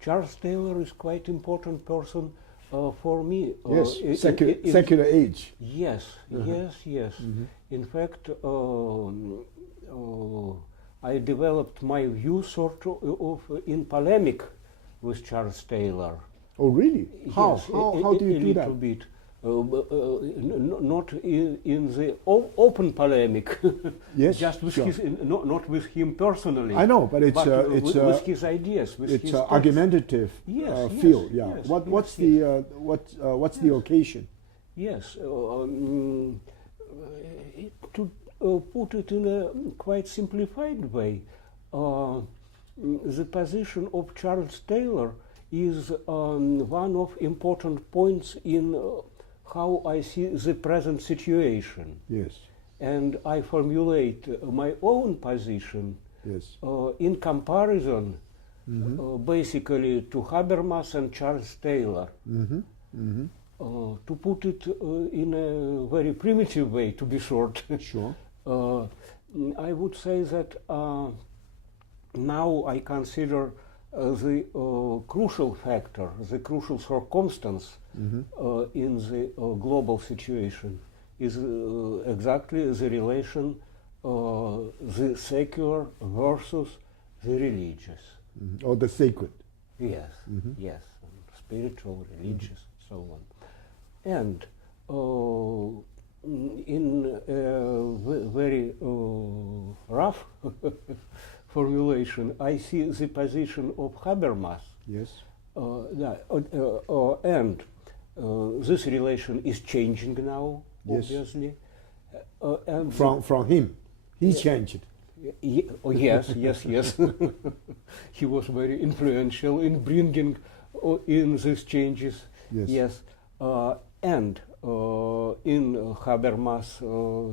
Charles Taylor is quite important person for me. Yes, secular age. Yes, yes. In fact, I developed my view sort of in polemic with Charles Taylor. Oh, really? How? Yes, How do you do that? A little bit. Not in the open polemic. Yes, just with sure. his, not with him personally. I know, but it's with his ideas. With it's his argumentative yes, field. Yeah. Yes, What's the occasion? Yes. To put it in a quite simplified way, the position of Charles Taylor is one of important points in how I see the present situation. Yes. And I formulate my own position Yes. in comparison basically to Habermas and Charles Taylor. To put it in a very primitive way, to be short, Sure. I would say that now I consider the crucial factor, the crucial circumstance in the global situation is exactly the relation the secular versus the religious. Or the sacred. Yes, yes, spiritual, religious, so on. And in a very rough formulation, I see the position of Habermas. Yes. And this relation is changing now, Yes. obviously. And From him, he changed it. oh, yes, yes, yes. He was very influential in bringing in these changes. Yes. Yes. And in Habermas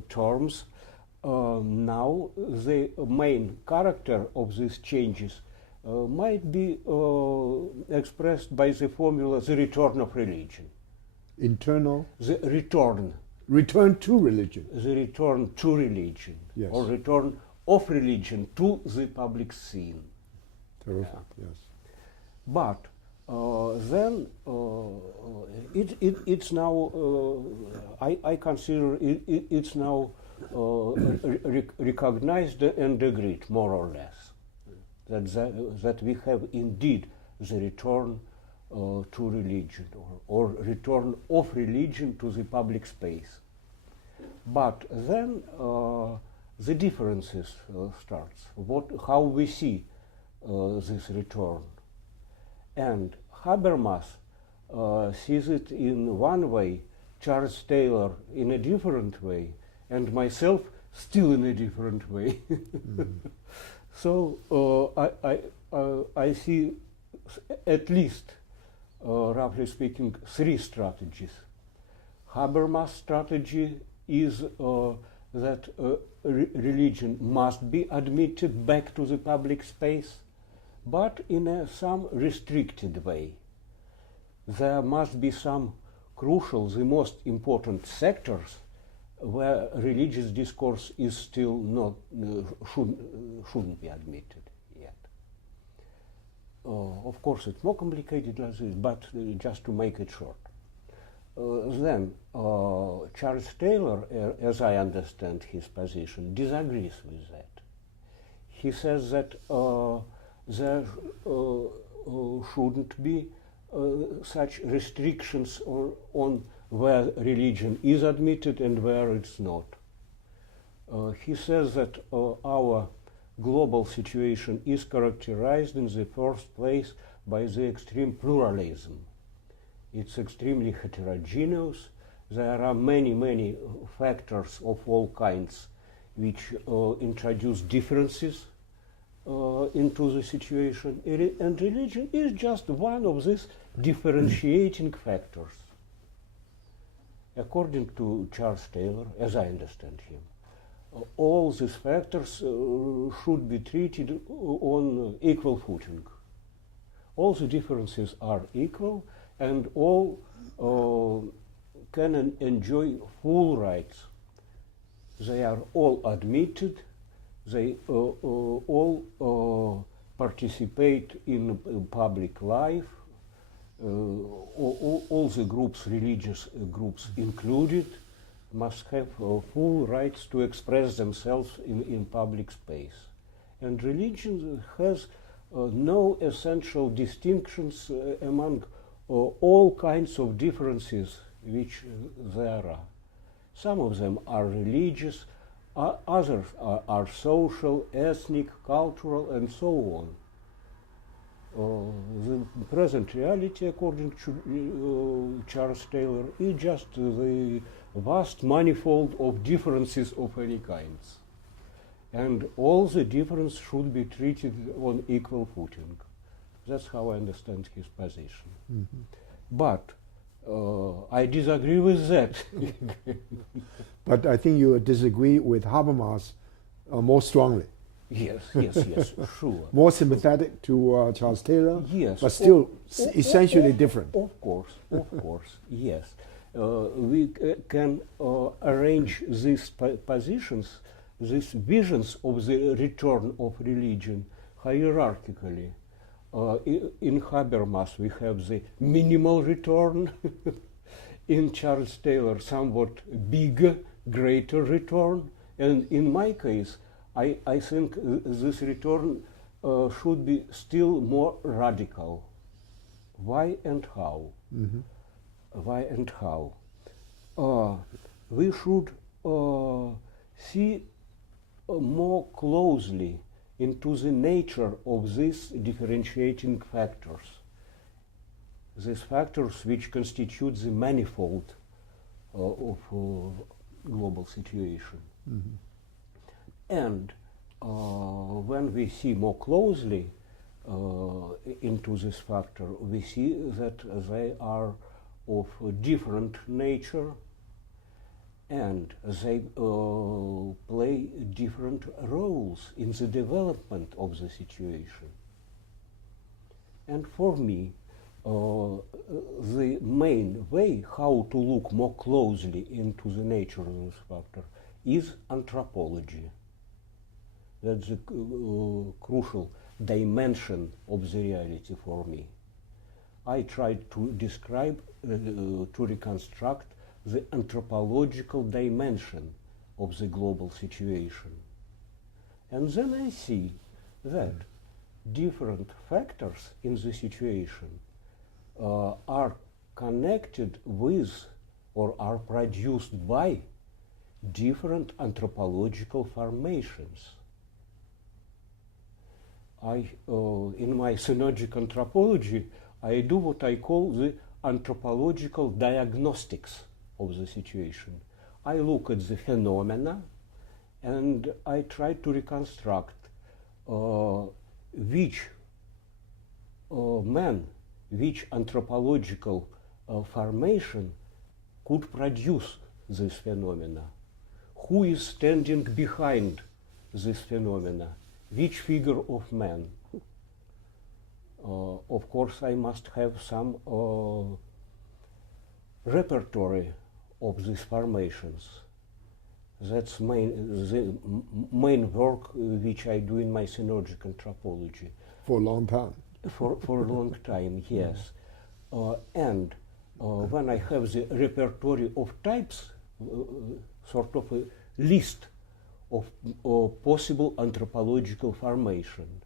terms, now the main character of these changes might be expressed by the formula the return of religion. Internal. The return. Return to religion. The return to religion. Yes. Or return of religion to the public scene. Terrific. Yes. But then it's now, I consider it's now recognized and agreed, more or less, that we have indeed the return to religion or return of religion to the public space. But then the differences starts. How we see this return. And Habermas sees it in one way, Charles Taylor in a different way, and myself still in a different way. So I see at least, roughly speaking, three strategies. Habermas' strategy is that religion must be admitted back to the public space, but in some restricted way. There must be some crucial, the most important sectors where religious discourse is still not, shouldn't be admitted yet. Of course, it's more complicated than this, but just to make it short. Then Charles Taylor, as I understand his position, disagrees with that. He says that there shouldn't be such restrictions on where religion is admitted and where it's not. He says that our global situation is characterized in the first place by the extreme pluralism. It's extremely heterogeneous. There are many factors of all kinds which introduce differences into the situation, and religion is just one of these differentiating factors. According to Charles Taylor, as I understand him, all these factors should be treated on equal footing. All the differences are equal, and all can enjoy full rights. They are all admitted. They all participate in public life, all the groups, religious groups included, must have full rights to express themselves in public space. And religion has no essential distinctions among all kinds of differences which there are. Some of them are religious, others are social, ethnic, cultural, and so on. The present reality, according to Charles Taylor, is just the vast manifold of differences of any kinds. And all the differences should be treated on equal footing. That's how I understand his position. Mm-hmm. But I disagree with that. But I think you disagree with Habermas more strongly. Yes, sure. More sympathetic to Charles Taylor, yes, but still essentially different. Of course, yes. We can arrange these positions, these visions of the return of religion hierarchically. In Habermas we have the minimal return, in Charles Taylor somewhat bigger, greater return, and in my case I think this return should be still more radical. Why and how? Mm-hmm. Why and how? We should see more closely into the nature of these differentiating factors, these factors which constitute the manifold of global situation. Mm-hmm. And when we see more closely into this factor, we see that they are of a different nature and they play different roles in the development of the situation. And for me, the main way how to look more closely into the nature of this factor is anthropology. That's the crucial dimension of the reality for me. I tried to describe, to reconstruct the anthropological dimension of the global situation. And then I see that different factors in the situation are connected with or are produced by different anthropological formations. In my synologic anthropology, I do what I call the anthropological diagnostics of the situation. I look at the phenomena and I try to reconstruct which man, which anthropological formation could produce this phenomena, who is standing behind this phenomena, which figure of man. Of course, I must have some repertory of these formations. That's the main work which I do in my synologic anthropology. For a long time. For a long time, yes. And when I have the repertory of types, sort of a list of possible anthropological formation,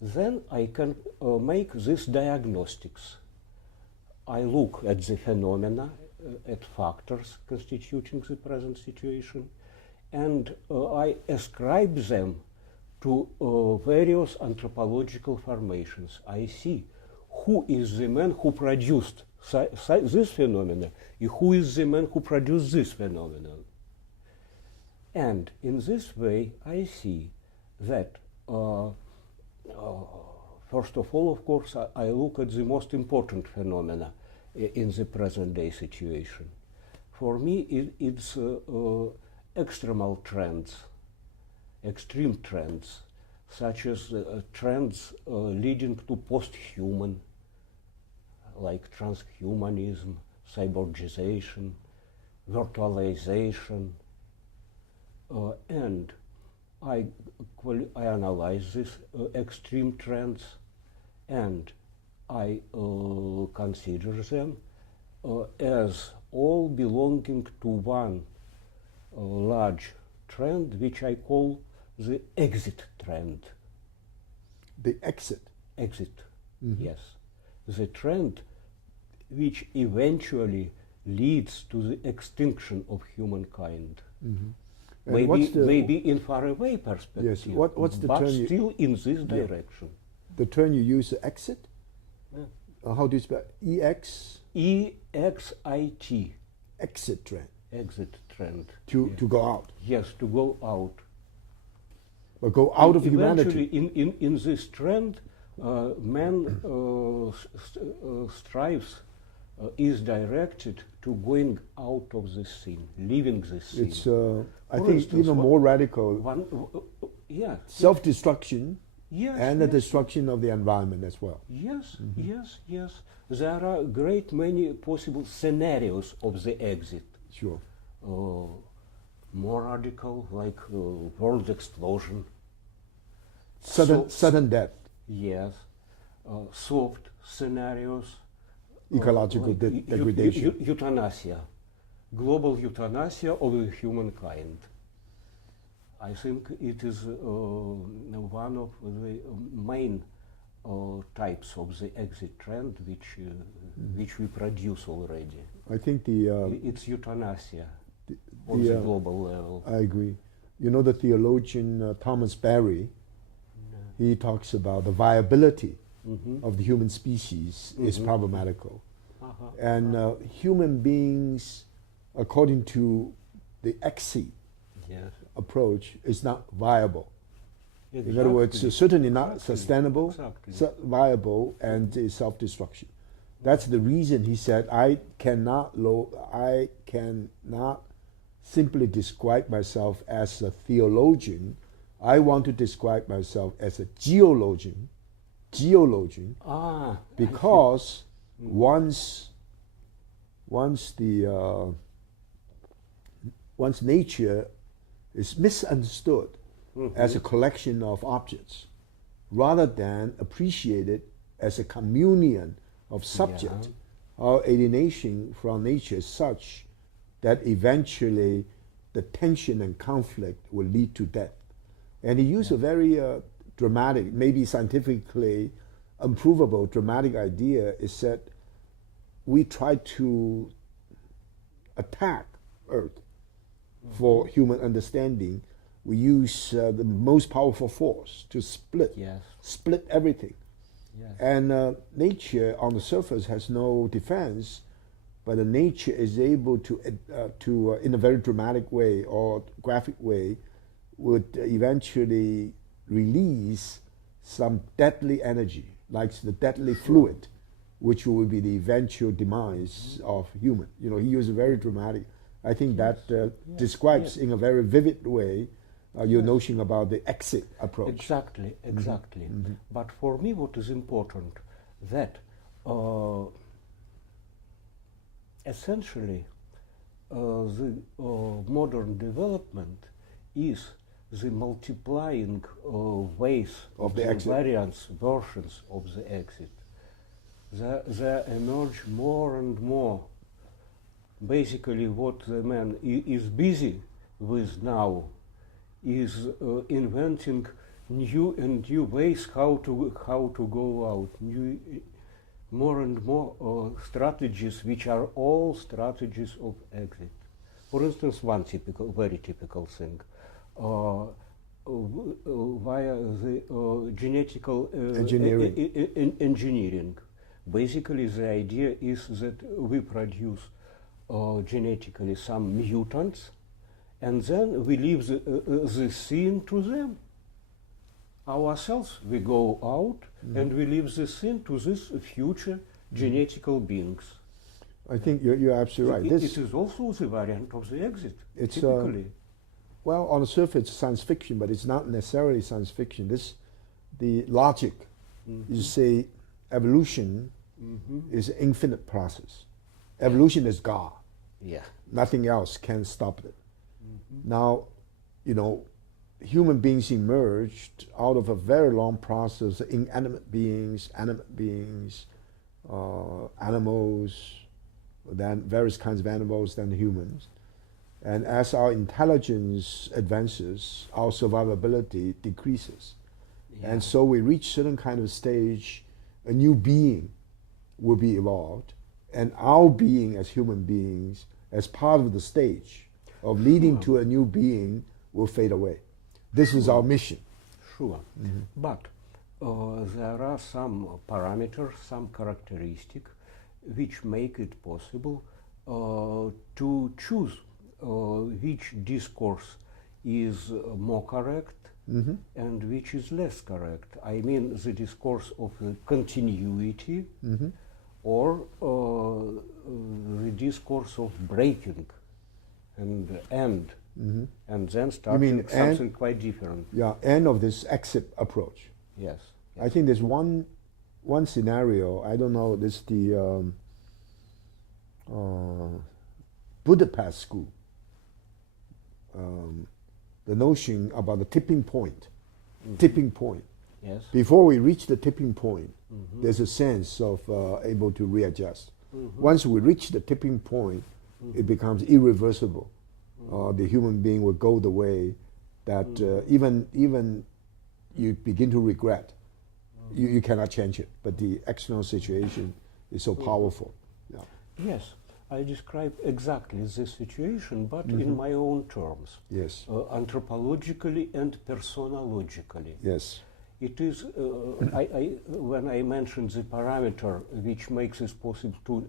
then I can make these diagnostics. I look at the phenomena, at factors constituting the present situation, and I ascribe them to various anthropological formations. I see who is the man who produced this phenomenon, and who is the man who produced this phenomenon. And in this way, I see that first of all, of course, I look at the most important phenomena in the present day situation. For me, it's extremal trends, extreme trends, such as trends leading to post-human, like transhumanism, cyborgization, virtualization, and I analyze these extreme trends, and I consider them as all belonging to one large trend, which I call the exit trend. The exit. Exit, yes. The trend which eventually leads to the extinction of humankind. And Maybe in faraway perspective, Yes, what's the but term you- still in this direction. The term you use, exit? Yeah. How do you spell EX? EXIT, Exit trend. exit trend. To go out. Yes, to go out. But go out of Eventually, humanity. in this trend, man strives, is directed to going out of this scene, leaving this scene. It's, I For think, instance, even more radical. Yeah. Self-destruction Yes. and the yes. destruction of the environment as well. Yes, yes. There are a great many possible scenarios of the exit. Sure. More radical, like world explosion. Sudden death. Yes. Soft scenarios. Ecological like degradation. Euthanasia. Global euthanasia of humankind. I think it is one of the main types of the exit trend which we produce already. I think It's euthanasia on the global level. I agree. You know the theologian Thomas Berry, he talks about the viability of the human species is problematical. And human beings, according to the exit Yes. approach, is not viable. Exactly. In other words, certainly not Exactly. sustainable, Exactly. viable, and is self-destruction. That's the reason he said, I cannot simply describe myself as a theologian. I want to describe myself as a geologian, because once nature is misunderstood as a collection of objects, rather than appreciated as a communion of subject, our alienation from nature is such that eventually the tension and conflict will lead to death. And he used a very dramatic, maybe scientifically unprovable dramatic idea, is that we try to attack Earth for human understanding. We use the most powerful force to split everything. Yes. And nature on the surface has no defense, but the nature is able to in a very dramatic way or graphic way, would eventually release some deadly energy, like the deadly fluid, which will be the eventual demise of human. You know, he used a very dramatic. I think that describes in a very vivid way your notion about the exit approach. Exactly. But for me, what is important, that essentially the modern development is the multiplying ways of the variants, versions of the exit. There emerge more and more. Basically, what the man is busy with now is inventing new ways how to go out, more and more strategies, which are all strategies of exit. For instance, one very typical thing, via the genetical engineering. Basically, the idea is that we produce genetically some mutants, and then we leave the scene to them. Ourselves, we go out and we leave the scene to these future genetical beings. I think you're absolutely right. It is also the variant of the exit, it's, typically. Well, on the surface, it's science fiction, but it's not necessarily science fiction. The logic is, say, evolution is an infinite process. Evolution is God. Yeah. Nothing else can stop it. Now, you know, human beings emerged out of a very long process, inanimate beings, animate beings, animals, then various kinds of animals, then humans. And as our intelligence advances, our survivability decreases. Yeah. And so we reach certain kind of stage, a new being will be evolved, and our being as human beings, as part of the stage of leading to a new being, will fade away. This is our mission. Sure. But there are some parameters, some characteristics which make it possible to choose which discourse is more correct and which is less correct. I mean the discourse of continuity or the discourse of breaking and end, and then starting something quite different. Yeah, end of this exit approach. Yes. I think there's one scenario, I don't know, this is the Budapest school. The notion about the tipping point. Tipping point. Yes. Before we reach the tipping point, there's a sense of able to readjust. Once we reach the tipping point, it becomes irreversible. The human being will go the way that even you begin to regret. You cannot change it, but the external situation is so powerful. Yeah. Yes, I describe exactly this situation, but in my own terms. Yes. Anthropologically and personologically. Yes. It is, when I mentioned the parameter which makes it possible to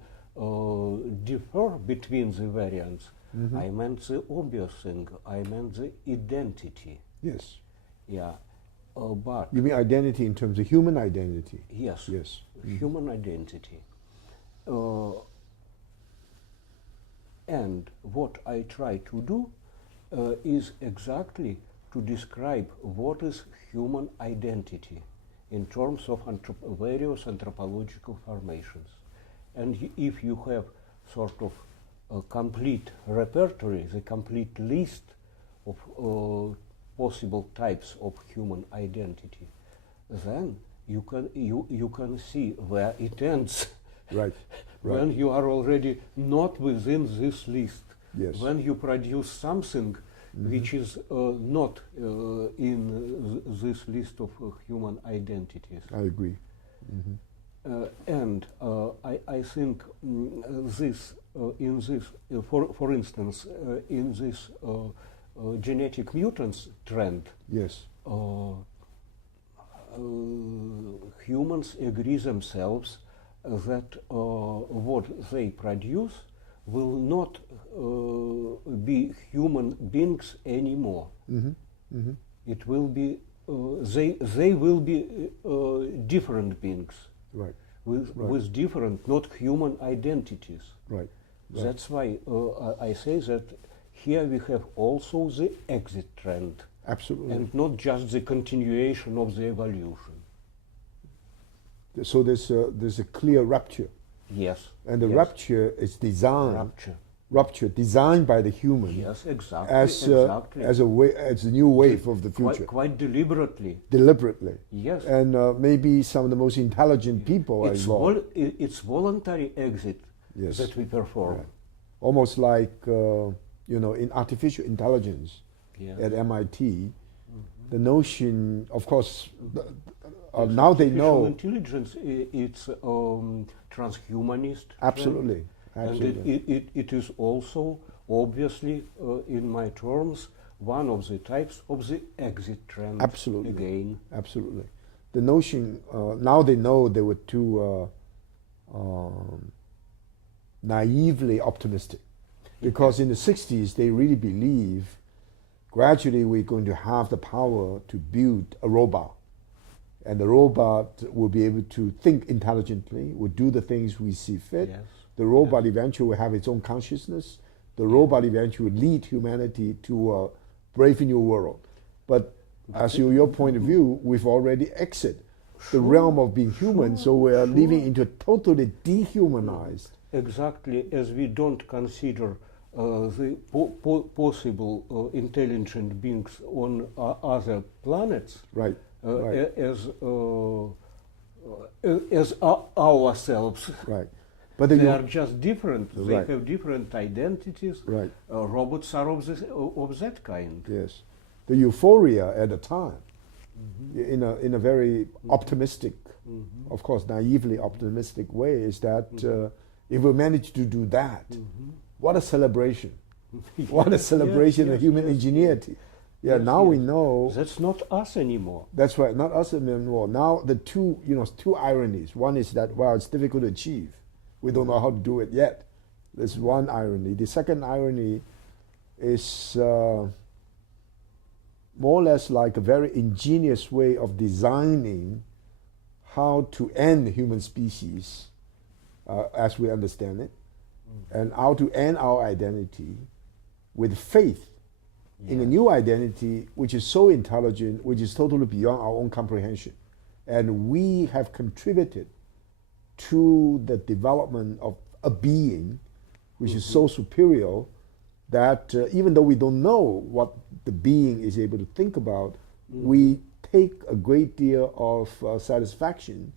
differ between the variants, I meant the obvious thing, I meant the identity. Yes. Yeah, but... You mean identity in terms of human identity? Yes. Yes. Human identity. And what I try to do is exactly to describe what is human identity in terms of various anthropological formations. And if you have sort of a complete repertory, the complete list of possible types of human identity, then you can see where it ends. Right. When you are already not within this list, Yes. when you produce something which is not in this list of human identities. I agree. And I think this, in this, for instance, in this genetic mutants trend, Yes. Humans agree themselves that what they produce will not be human beings anymore. It will be they will be different beings Right. with different, not human identities. Right. That's why I say that here we have also the exit trend, Absolutely. and not just the continuation of the evolution. So there's a clear rupture, Yes. and the yes. rupture is designed. Rupture. Designed by the human. Yes, exactly. As exactly. as a new wave of the future. Quite deliberately. Deliberately. Yes. And maybe some of the most intelligent people are involved. It's voluntary exit Yes. that we perform. Right. Almost like in artificial intelligence Yes. at MIT, the notion, of course, now they know. Artificial intelligence, it's transhumanist. Absolutely. trend. Absolutely. And it is also, obviously, in my terms, one of the types of the exit trend. Absolutely. Again. Absolutely. The notion, now they know they were too naively optimistic. Because in the 60s, they really believe gradually we're going to have the power to build a robot. And the robot will be able to think intelligently, will do the things we see fit. Yes. The robot eventually will have its own consciousness. The robot eventually will lead humanity to a brave new world. But as your point of view, we've already exited the realm of being human, so we are living into a totally dehumanized. Exactly, as we don't consider the possible intelligent beings on other planets Right. Right. As ourselves. Right. But They are just different. They Right. have different identities. Right. Robots are of that kind. Yes. The euphoria at the time, in a very optimistic, of course, naively optimistic way, is that if we manage to do that, what a celebration! What a celebration of human ingenuity! Yeah, Yes, now we yes. know That's not us anymore. that's right, not us anymore. Now the two ironies. One is that well, it's difficult to achieve. We don't know how to do it yet. There's one irony. The second irony is more or less like a very ingenious way of designing how to end human species as we understand it, and how to end our identity with faith in a new identity which is so intelligent, which is totally beyond our own comprehension. And we have contributed to the development of a being which is so superior that even though we don't know what the being is able to think about, we take a great deal of satisfaction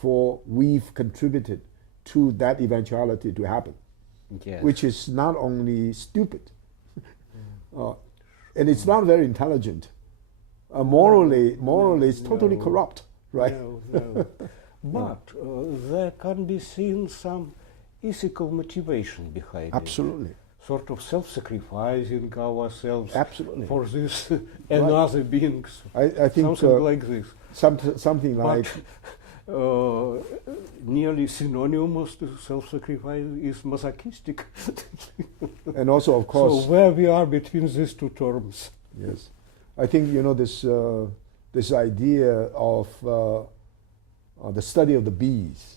for we've contributed to that eventuality to happen, Yes. which is not only stupid, and it's not very intelligent. Morally, it's totally corrupt, right? No. But there can be seen some ethical motivation behind it. Absolutely. Sort of self-sacrificing ourselves Absolutely. for this and other beings. I think something like this. something like But nearly synonymous to self-sacrifice is masochistic. and also of course So where we are between these two terms. yes, I think this idea of the study of the bees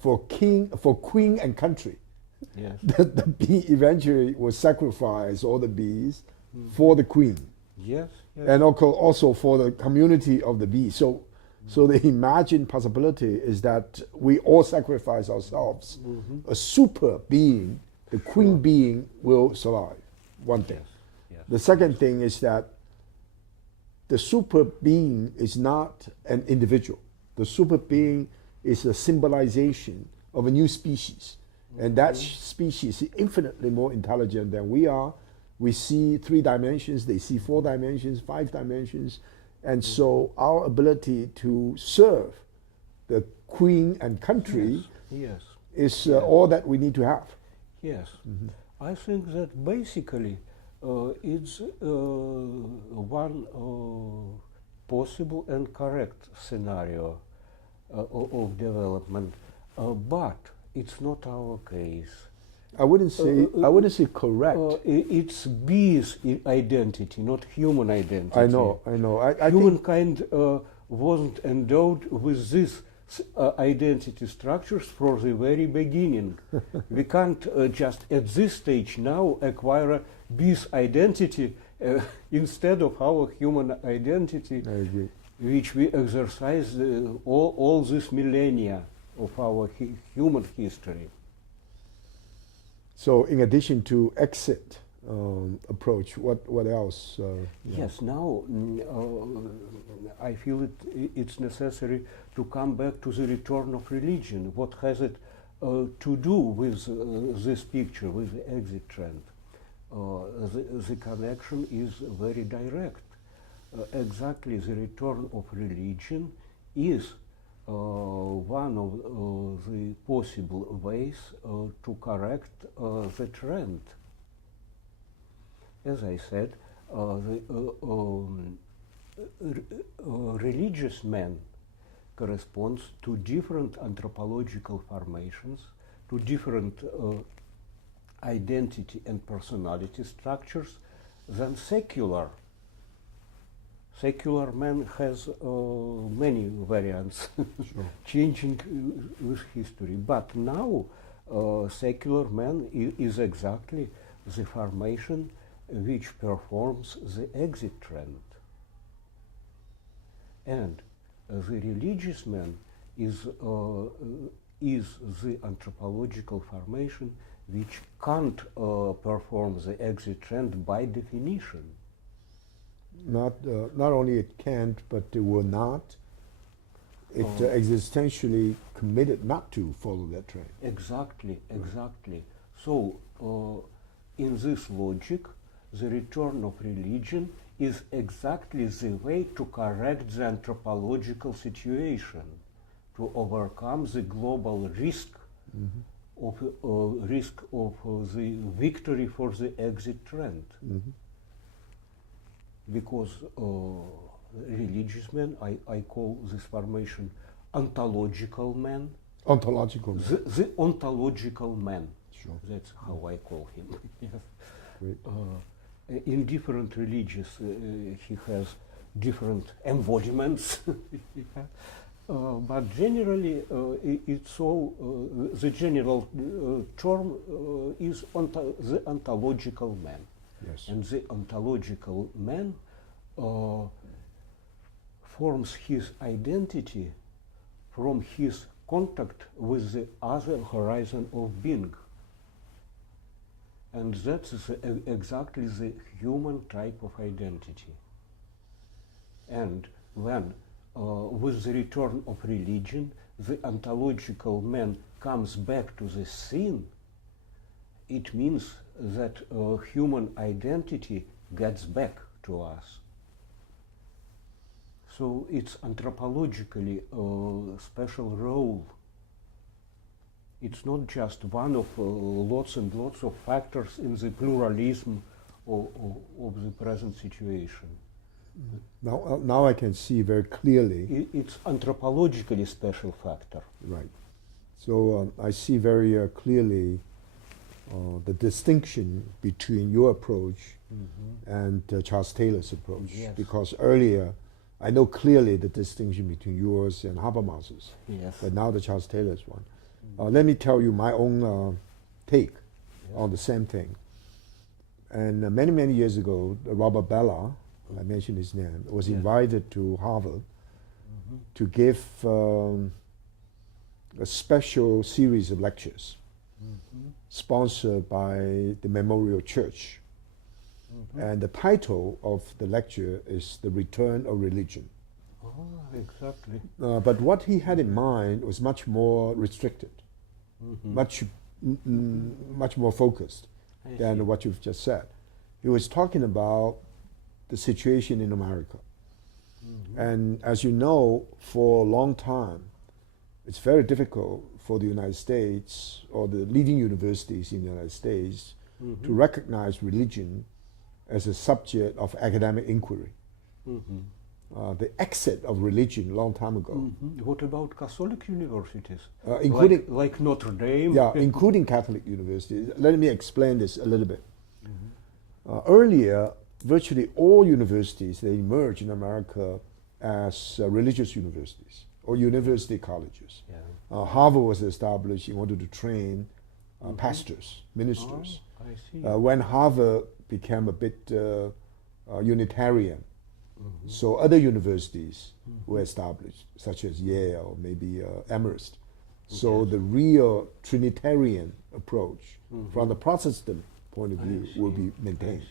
for queen and country. Yes. That the bee eventually will sacrifice all the bees for the queen, Yes. Yes. and also for the community of the bees. So the imagined possibility is that we all sacrifice ourselves. A super being, the queen being, will survive. One thing. Yes. Yes. The second thing is that the super being is not an individual. The super being is a symbolization of a new species. And that species is infinitely more intelligent than we are. We see 3 dimensions, they see 4 dimensions, 5 dimensions. And so our ability to serve the queen and country Yes. is all that we need to have. Yes. I think that basically it's one possible and correct scenario of development, but it's not our case. I wouldn't say correct. It's bees' identity, not human identity. I know. I think Humankind wasn't endowed with these identity structures from the very beginning. We can't just at this stage now acquire a bees' identity instead of our human identity, I agree. which we exercise all these millennia of our human history. So, in addition to exit approach, what else? Yes, now I feel it's necessary to come back to the return of religion. What has it to do with this picture, with the exit trend? The connection is very direct. Exactly, the return of religion is one of the possible ways to correct the trend. As I said, religious man corresponds to different anthropological formations, to different identity and personality structures than secular. Secular man has many variants, changing with history. But now, secular man is exactly the formation which performs the exit trend. And the religious man is the anthropological formation which can't perform the exit trend by definition. Not only it can't, but it will not. It existentially committed not to follow that trend. Exactly, exactly. So, in this logic, the return of religion is exactly the way to correct the anthropological situation, to overcome the global risk of the victory for the exit trend. Because religious men, I call this formation ontological man. Ontological man. The ontological man. Sure. That's how I call him. Yes. Great. In different religions, he has different embodiments. But generally, it's all the general term is the ontological man. Yes. And the ontological man forms his identity from his contact with the other horizon of being. And that's exactly the human type of identity. And when, with the return of religion, the ontological man comes back to the scene, it means that human identity gets back to us. So it's anthropologically a special role. It's not just one of lots and lots of factors in the pluralism of the present situation. Now I can see very clearly. It's anthropologically special factor. Right. So I see very clearly the distinction between your approach and Charles Taylor's approach. Yes. Because earlier, I know clearly the distinction between yours and Habermas's. Yes. But now the Charles Taylor's one. Let me tell you my own take on the same thing. And many, many years ago, Robert Bella, I mentioned his name, was invited to Harvard to give a special series of lectures sponsored by the Memorial Church. And the title of the lecture is The Return of Religion. Oh, exactly. But what he had in mind was much more restricted, much more focused than what you've just said. He was talking about the situation in America. And as you know, for a long time, it's very difficult for the United States or the leading universities in the United States to recognize religion as a subject of academic inquiry. The exit of religion a long time ago. What about Catholic universities? Including like Notre Dame? Yeah, including Catholic universities. Let me explain this a little bit. Earlier, virtually all universities, they emerged in America as religious universities or university colleges. Harvard was established in order to train pastors, ministers. Oh, I see. When Harvard became a bit Unitarian, so other universities were established, such as Yale, maybe Amherst. So the real Trinitarian approach from the Protestant point of view will be maintained.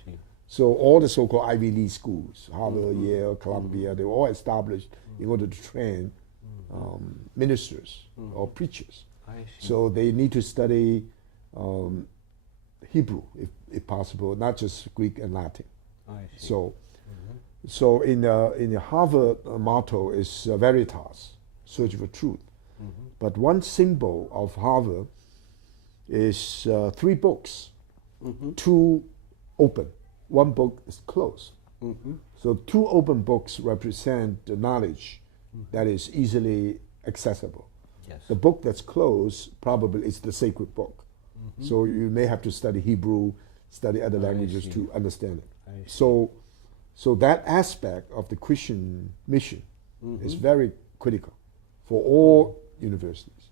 So all the so-called Ivy League schools, Harvard, Yale, Columbia, they were all established in order to train ministers or preachers. So they need to study Hebrew, if possible, not just Greek and Latin. So in the Harvard motto is Veritas, search for truth. But one symbol of Harvard is 3 books, 2 open, 1 book is closed. So 2 open books represent the knowledge that is easily accessible. The book that's closed probably is the sacred book. So you may have to study Hebrew, study other languages to understand it. So that aspect of the Christian mission is very critical for all universities.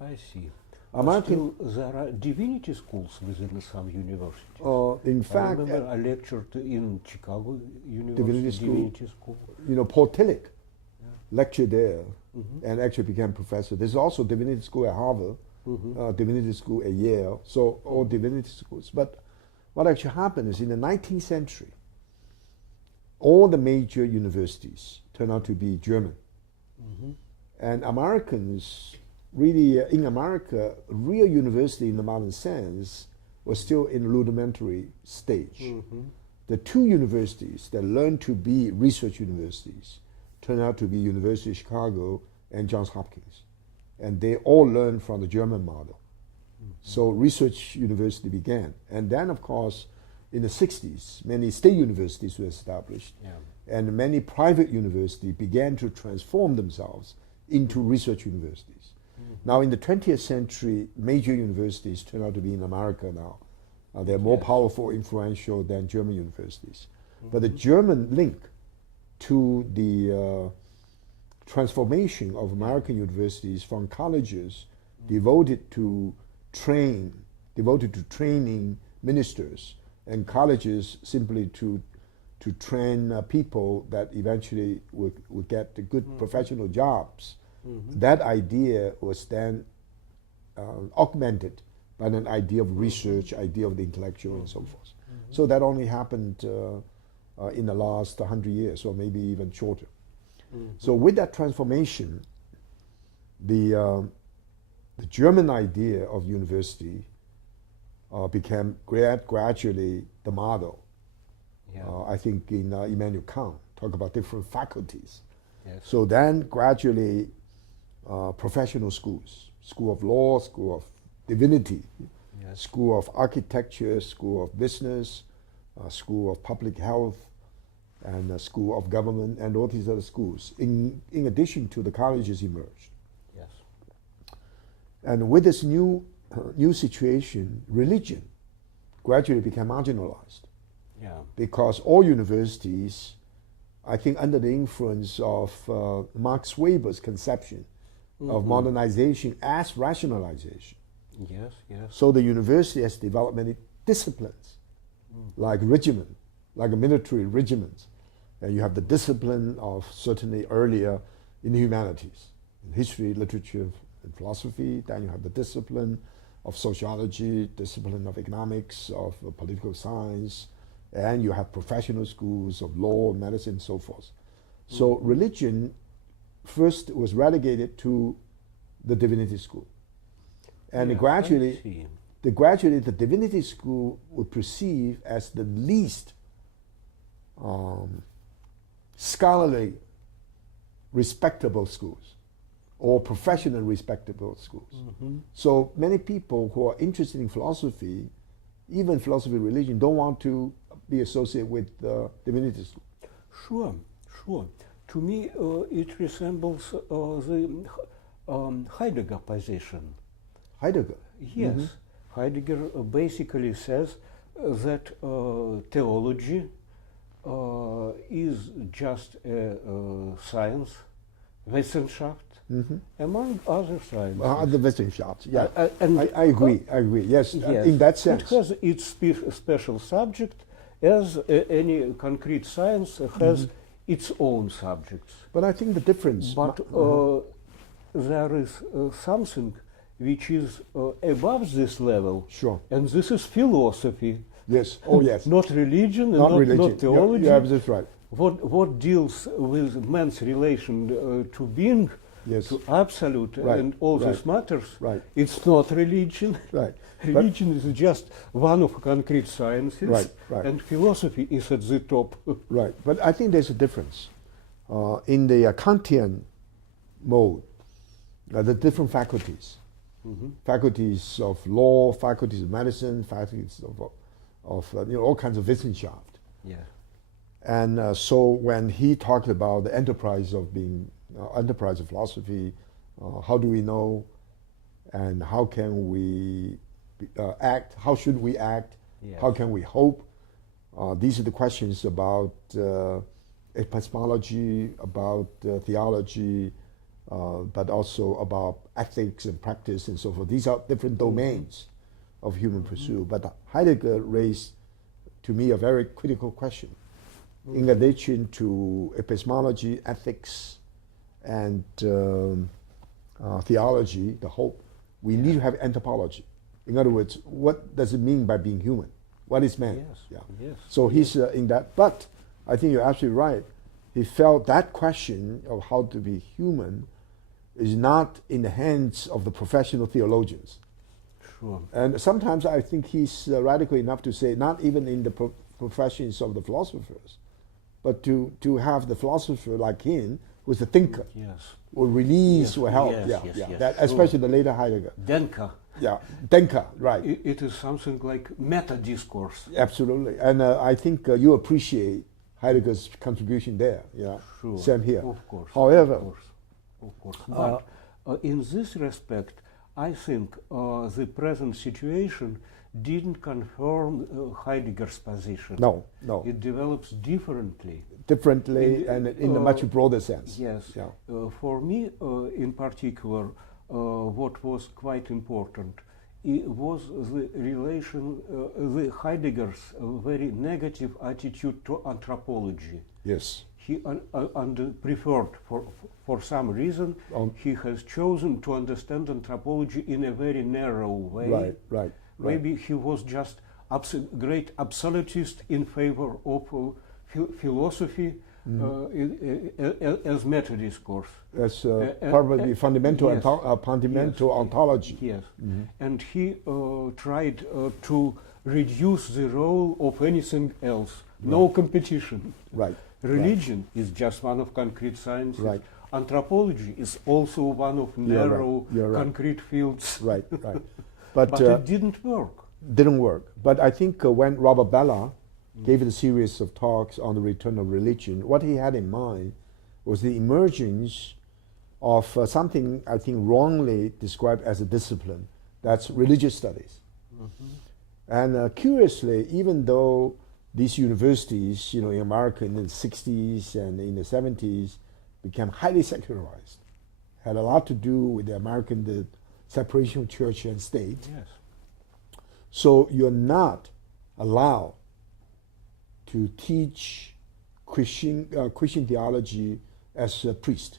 I see. Still, there are divinity schools within some universities. In fact, I remember I lectured in Chicago University Divinity School. You know, Paul Tillich lectured there and actually became professor. There's also divinity school at Harvard, divinity school at Yale, so all divinity schools. But what actually happened is in the 19th century, all the major universities turned out to be German. And Americans, really, in America, real university in the modern sense was still in rudimentary stage. The two universities that learned to be research universities turned out to be University of Chicago and Johns Hopkins. And they all learned from the German model. So research university began. And then, of course, in the 60s, many state universities were established. And many private universities began to transform themselves into research universities. Now, in the 20th century, major universities turn out to be in America now. They're more powerful, influential than German universities. But the German link to the transformation of American universities from colleges devoted to training ministers, and colleges simply to train people that eventually would get the good professional jobs. That idea was then augmented by an idea of research, idea of the intellectual, and so forth. So that only happened in the last 100 years, or maybe even shorter. So with that transformation, the German idea of university became gradually the model. I think in Immanuel Kant talk about different faculties. So then gradually professional schools, school of law, school of divinity, school of architecture, school of business, school of public health, and school of government, and all these other schools, in addition to the colleges emerged. And with this new situation, religion gradually became marginalized. Because all universities, I think under the influence of Max Weber's conception of modernization as rationalization. So the university has developed many disciplines, like regiment, like a military regiment. And you have the discipline of certainly earlier in the humanities, in history, literature, and philosophy. Then you have the discipline of sociology, discipline of economics, of political science, and you have professional schools of law, medicine, and so forth. So religion first was relegated to the divinity school. And gradually the divinity school would perceive as the least scholarly respectable schools, or professional respectable schools. So many people who are interested in philosophy, even philosophy of religion, don't want to be associated with divinity school. Sure. To me, it resembles the Heidegger position. Heidegger? Yes. Heidegger basically says that theology is just a science, Wissenschaft, among other sciences. The Wissenschaft, yeah. I agree, yes, in that sense. It has its special subject, as any concrete science has its own subjects. But I think the difference... But there is something which is above this level, and this is philosophy. Yes, oh yes. Not religion, and not theology. You're absolutely right. What deals with man's relation to being, to absolute, and all these matters, it's not religion. Religion is just one of concrete sciences, and philosophy is at the top. But I think there's a difference. In the Kantian mode, the different faculties, faculties of law, faculties of medicine, faculties of all kinds of Wissenschaft. And so when he talked about the enterprise of being, enterprise of philosophy, how do we know, and how can we act, how should we act, how can we hope? These are the questions about epistemology, about theology, but also about ethics and practice and so forth. These are different domains of human pursuit. But Heidegger raised, to me, a very critical question. In addition to epistemology, ethics, and theology, the hope, we need to have anthropology. In other words, what does it mean by being human? What is man? Yes. Yeah. Yes. So he's in that. But I think you're absolutely right. He felt that question of how to be human is not in the hands of the professional theologians. Sure. And sometimes I think he's radical enough to say, not even in the professions of the philosophers, but to have the philosopher like him, who's a thinker, Yes. will release, Yes, will help. yes, yeah, yes, yeah. yes, That, sure. especially the later Heidegger. Denker. Yeah, Denker, right. It is something like meta discourse. Absolutely. And I think you appreciate Heidegger's contribution there. Yeah. Sure. Same here. Of course. However, Of course. But in this respect, I think the present situation didn't confirm Heidegger's position. no. It develops differently. Differently and in a much broader sense. Yes. Yeah. For me, in particular, what was quite important was the relation, the Heidegger's very negative attitude to anthropology. Yes. He preferred, for some reason, he has chosen to understand anthropology in a very narrow way. Right. Maybe he was just great absolutist in favor of philosophy as meta discourse. That's probably fundamental, yes. fundamental ontology. Yes, and he tried to reduce the role of anything else. No competition. Right. Religion is just one of concrete sciences. Right. Anthropology is also one of narrow, You're right. concrete fields. Right. But it didn't work. didn't work. But I think when Robert Bellah gave a series of talks on the return of religion, what he had in mind was the emergence of something I think wrongly described as a discipline, that's religious studies. And curiously, even though these universities, in America in the 60s and in the 70s became highly secularized, had a lot to do with the American separation of church and state. Yes. So you're not allowed to teach Christian theology as a priest.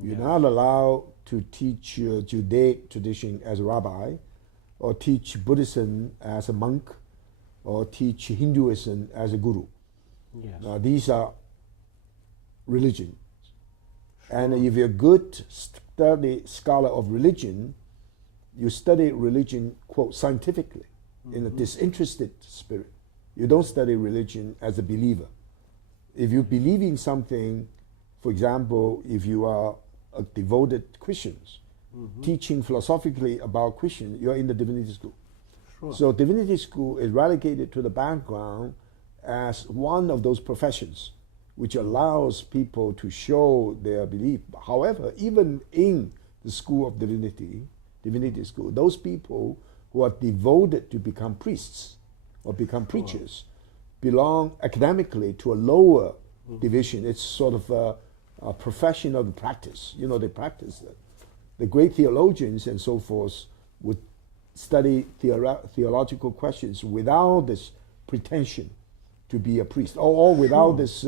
You're not allowed to teach Judaic tradition as a rabbi, or teach Buddhism as a monk, or teach Hinduism as a guru. Yes. These are religions. And if you're a good scholar of religion, you study religion, quote, scientifically, in a disinterested spirit. You don't study religion as a believer. If you believe in something, for example, if you are a devoted Christians, teaching philosophically about Christian, you're in the divinity school. Sure. So divinity school is relegated to the background as one of those professions which allows people to show their belief. However, even in the school of divinity school, those people who are devoted to become priests or become preachers belong academically to a lower division. It's sort of a profession of the practice. They practice it. The great theologians and so forth would study theological questions without this pretension to be a priest, or without this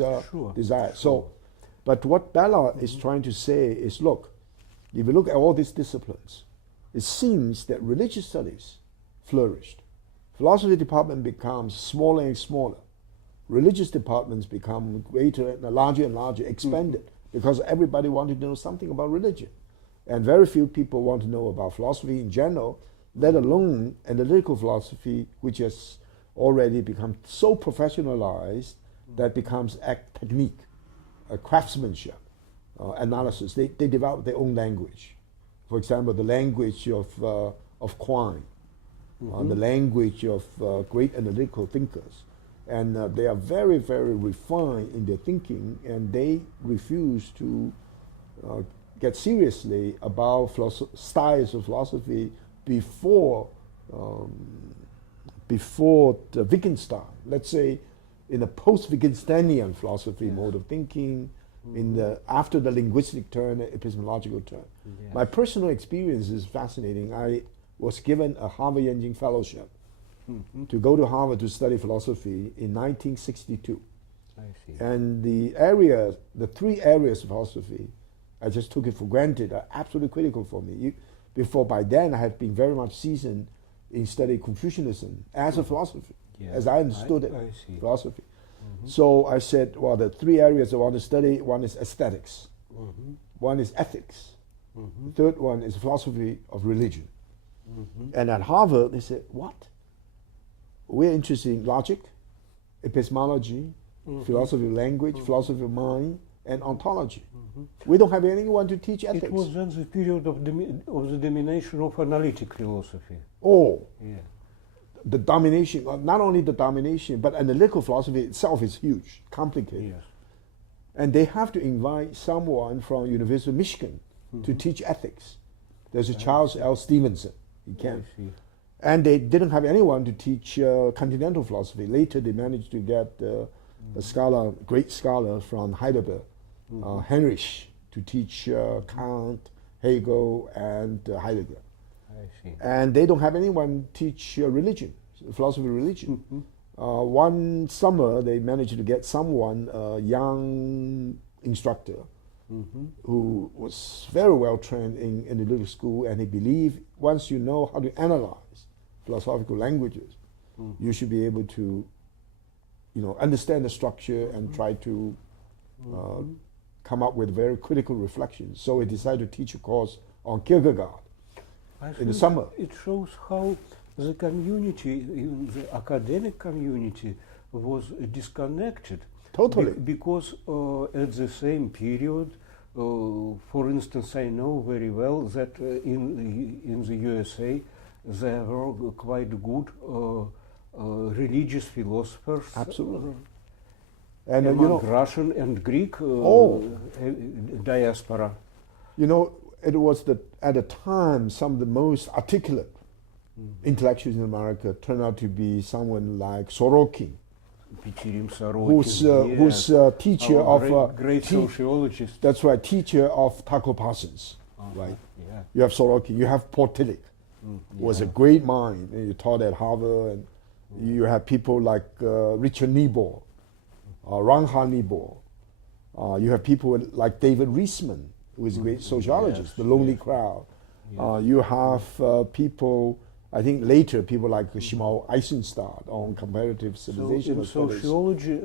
desire. So, but what Bellah is trying to say is, look, if you look at all these disciplines, it seems that religious studies flourished. Philosophy department becomes smaller and smaller. Religious departments become greater and larger, expanded, because everybody wanted to know something about religion. And very few people want to know about philosophy in general, let alone analytical philosophy, which has already become so professionalized that becomes technique, craftsmanship, analysis. They develop their own language. For example, the language of Quine, the language of great analytical thinkers. And they are very, very refined in their thinking, and they refuse to get seriously about styles of philosophy before the Wittgenstein. Let's say in a post-Wittgensteinian philosophy mode of thinking, after the linguistic turn, epistemological turn. Yes. My personal experience is fascinating. I was given a Harvard Yenjing Fellowship to go to Harvard to study philosophy in 1962. I see. And the three areas of philosophy I just took it for granted, are absolutely critical for me. Before by then, I had been very much seasoned in studying Confucianism as a philosophy, as I understood it, I see. philosophy. So I said, well, the three areas I want to study, one is aesthetics, one is ethics, the third one is philosophy of religion. And at Harvard, they said, what? We're interested in logic, epistemology, philosophy of language, philosophy of mind, and ontology. We don't have anyone to teach ethics. It was then the period of the domination of analytic philosophy. Oh, Yeah. the domination, not only the domination, but analytical philosophy itself is huge, complicated. Yes. And they have to invite someone from University of Michigan to teach ethics. There's a Charles L. Stevenson. He can. I see. And they didn't have anyone to teach continental philosophy. Later, they managed to get a scholar, great scholar from Heidelberg, Heinrich, to teach Kant, Hegel, and Heidegger. I see. And they don't have anyone teach religion, philosophy of religion. One summer, they managed to get someone, a young instructor, who was very well trained in analytical school, and he believed once you know how to analyze philosophical languages, you should be able to, understand the structure and try to come up with very critical reflections. So he decided to teach a course on Kierkegaard in the summer. It shows how the community, the academic community, was disconnected. Totally. Because at the same period, for instance, I know very well that in the USA there were quite good religious philosophers. Absolutely. And among Russian and Greek diaspora. It was at the time some of the most articulate intellectuals in America turned out to be someone like Sorokin, who's teacher of great sociologist. That's right, teacher of Taco Parsons, right? Yeah. You have Sorokin, you have Portillic, was a great mind. And you taught at Harvard, and you have people like Richard Niebuhr, Reinhard Niebuhr. You have people like David Reisman, who is a great sociologist, The Lonely Crowd. You have people, I think later, people like Shimao Eisenstadt on comparative civilization. So in sociology,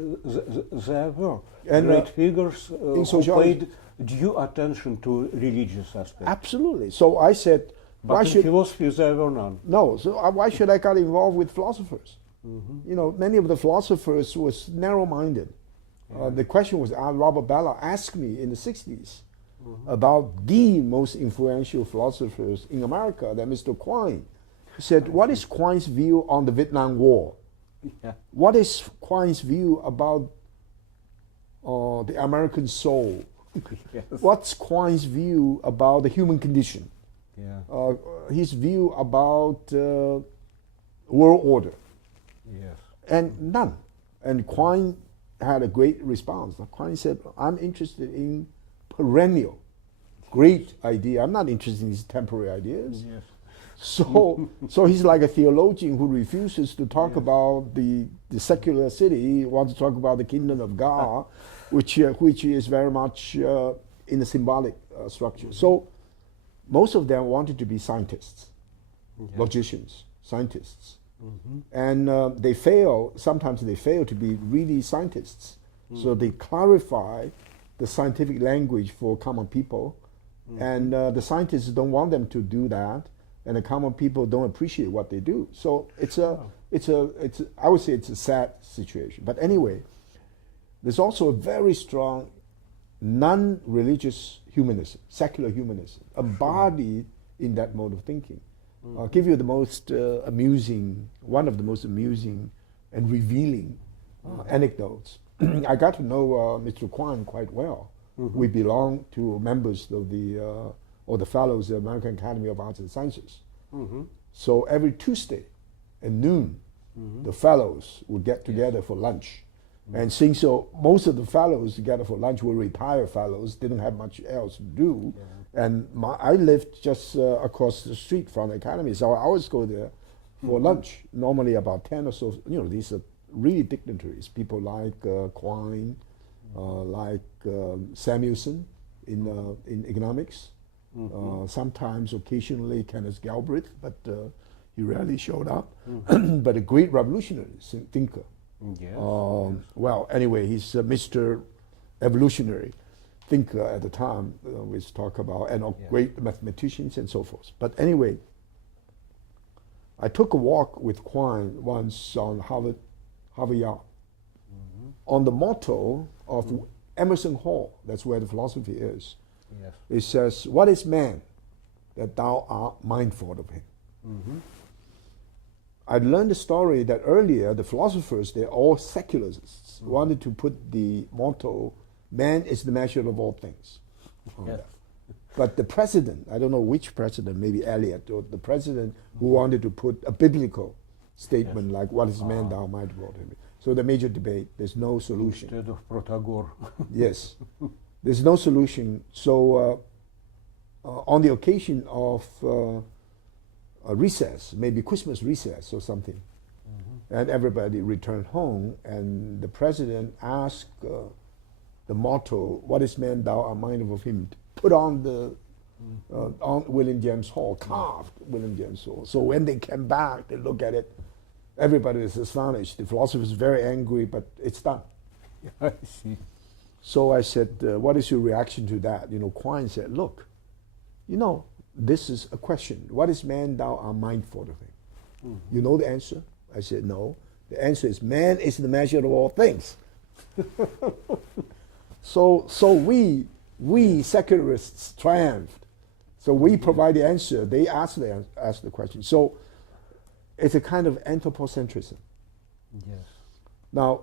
there were And, great figures in who sociology, paid due attention to religious aspects. Absolutely. So I said, But why in should philosophy there were none. no? So why should I get involved with philosophers? Many of the philosophers was narrow-minded. The question was, Robert Ballard asked me in the 60s about the most influential philosophers in America, that Mr. Quine. He said, what is Quine's view on the Vietnam War? Yeah. What is Quine's view about the American soul? Yes. What's Quine's view about the human condition? Yeah. His view about world order? Yes. And none. And Quine had a great response. Quine said, I'm interested in perennial, great idea. I'm not interested in these temporary ideas. Yes. So he's like a theologian who refuses to talk about the secular city. He wants to talk about the kingdom of God, which is very much in a symbolic structure. So most of them wanted to be scientists, logicians, scientists. And sometimes they fail to be really scientists. So they clarify the scientific language for common people. And the scientists don't want them to do that. And the common people don't appreciate what they do. So I would say it's a sad situation. But anyway, there's also a very strong non-religious humanism, secular humanism, embodied in that mode of thinking. I'll give you the most one of the most amusing and revealing anecdotes. I got to know Mr. Quine quite well. We belong to members of the fellows of the American Academy of Arts and Sciences. So every Tuesday at noon, the fellows would get together for lunch. And since most of the fellows together for lunch were retired fellows, didn't have much else to do. And I lived just across the street from the academy, so I always go there for lunch. Normally about 10 or so, these are really dignitaries, people like Quine, like Samuelson, in economics. Sometimes, occasionally, Kenneth Galbraith, but he rarely showed up. But a great revolutionary thinker. Yes. Well, anyway, he's Mr. Evolutionary thinker at the time. We talk about, and great mathematicians and so forth. But anyway, I took a walk with Quine once on Harvard Yard, on the motto of Emerson Hall. That's where the philosophy is. Yes. It says, "What is man that thou art mindful of him?" I learned the story that earlier the philosophers, they're all secularists, wanted to put the motto, "Man is the measure of all things." Yes. But the president, I don't know which president, maybe Eliot, or the president who wanted to put a biblical statement like, "What is man thou mindful of him?" So the major debate, there's no solution. Instead of Protagoras. Yes, there's no solution. So on the occasion of a recess, maybe Christmas recess or something, and everybody returned home, and the president asked the motto, "What is man thou art mindful of him?" put on the on William James Hall, carved William James Hall. So when they came back, they look at it, everybody is astonished. The philosopher is very angry, but it's done. I see. So I said, "What is your reaction to that?" Quine said, "Look, this is a question. What is man thou art mindful of him?" You know the answer? I said, "No. The answer is man is the measure of all things." So we secularists triumphed. So we provide the answer. They ask the question. So it's a kind of anthropocentrism. Yes. Now,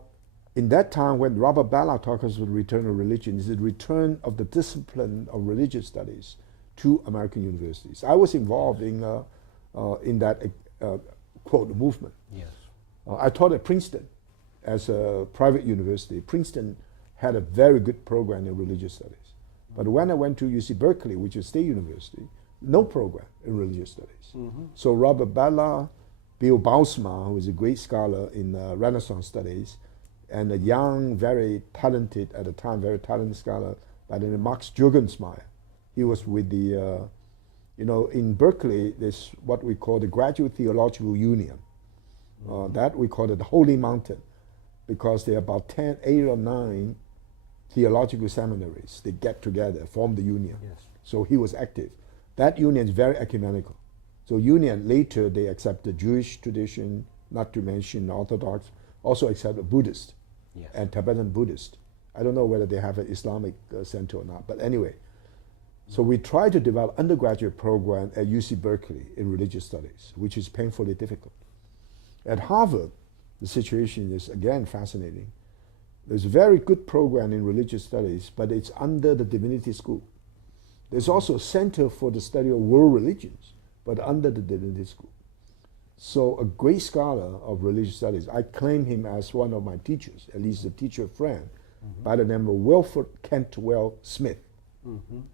in that time when Robert Ballard talks about the return of religion, is the return of the discipline of religious studies to American universities. I was involved in that quote movement. Yes. I taught at Princeton as a private university. Princeton had a very good program in religious studies. But when I went to UC Berkeley, which is a state university, no program in religious studies. So Robert Ballard, Bill Bausma, who is a great scholar in Renaissance studies, and a young, very talented, at the time, very talented scholar by the name of Max Juergensmeyer. He was with the, in Berkeley, there's what we call the Graduate Theological Union. That we call it the Holy Mountain, because there are about 8 or 9 theological seminaries. They get together, form the union. Yes. So he was active. That union is very ecumenical. So union, later they accept the Jewish tradition, not to mention Orthodox, also accept the Buddhist and Tibetan Buddhist. I don't know whether they have an Islamic center or not, but anyway. So we try to develop undergraduate program at UC Berkeley in religious studies, which is painfully difficult. At Harvard, the situation is again fascinating. There's a very good program in religious studies, but it's under the Divinity School. There's also a center for the study of world religions, but under the Divinity School. So a great scholar of religious studies, I claim him as one of my teachers, at least a teacher friend, by the name of Wilford Cantwell Smith.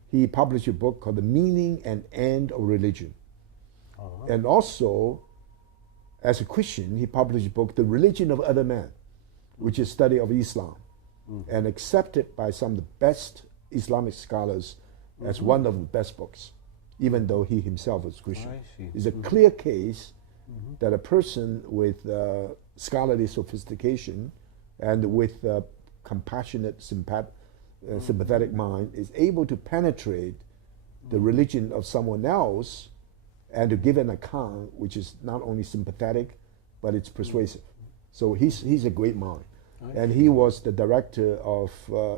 He published a book called The Meaning and End of Religion. And also, as a Christian, he published a book, The Religion of Other Men, which is study of Islam, and accepted by some of the best Islamic scholars as one of the best books, even though he himself was Christian. I see. It's a clear case that a person with scholarly sophistication and with compassionate, sympathetic mind is able to penetrate the religion of someone else and to give an account which is not only sympathetic, but it's persuasive. So he's a great mind. And he was the director of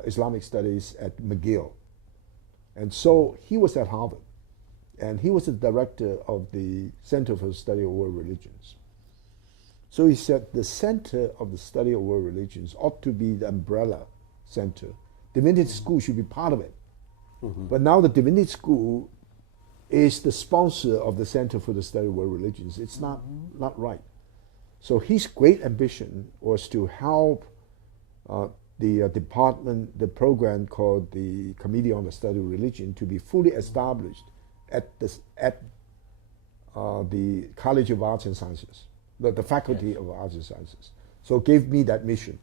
Islamic studies at McGill. And so he was at Harvard. And he was the director of the Center for the Study of World Religions. So he said the center of the study of world religions ought to be the umbrella center. Divinity School should be part of it. But now the Divinity School is the sponsor of the Center for the Study of World Religions. It's not right. So his great ambition was to help the department, the program called the Committee on the Study of Religion, to be fully established at the College of Arts and Sciences, the Faculty of Arts and Sciences. So gave me that mission.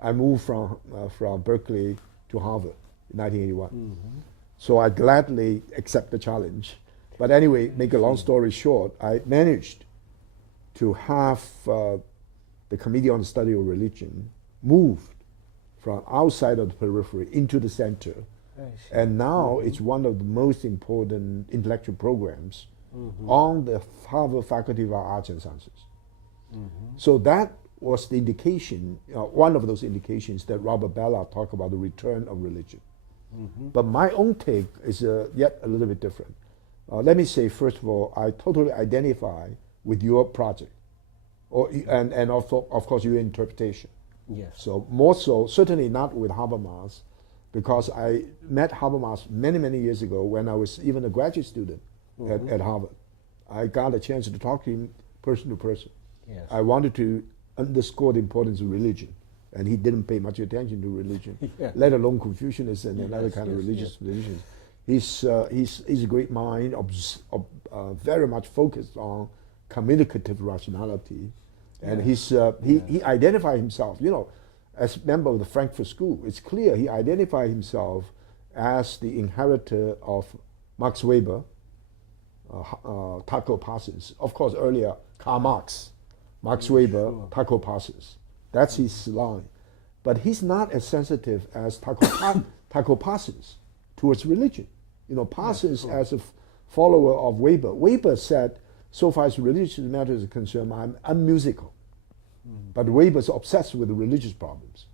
I moved from Berkeley to Harvard. in 1981. So I gladly accept the challenge. But anyway, make a long story short, I managed to have the Committee on the Study of Religion moved from outside of the periphery into the center. And now it's one of the most important intellectual programs on the Harvard Faculty of Arts and Sciences. So that was the indication, one of those indications that Robert Ballard talked about the return of religion. But my own take is yet a little bit different. Let me say, first of all, I totally identify with your project, and also, of course, your interpretation. Yes. So more so, certainly not with Habermas, because I met Habermas many, many years ago when I was even a graduate student at Harvard. I got a chance to talk to him person to person. Yes. I wanted to underscore the importance of religion, and he didn't pay much attention to religion, let alone Confucianism and other kind of religious traditions. He's a great mind, very much focused on communicative rationality, and he identified himself, as a member of the Frankfurt School. It's clear he identified himself as the inheritor of Max Weber, Taco Passes. Of course, earlier Karl Marx, Max Weber, Taco Passes. That's his line. But he's not as sensitive as Taco Passes towards religion. Passes as a follower of Weber. Weber said, so far as religious matters are concerned, I'm unmusical. But Weber's obsessed with the religious problems.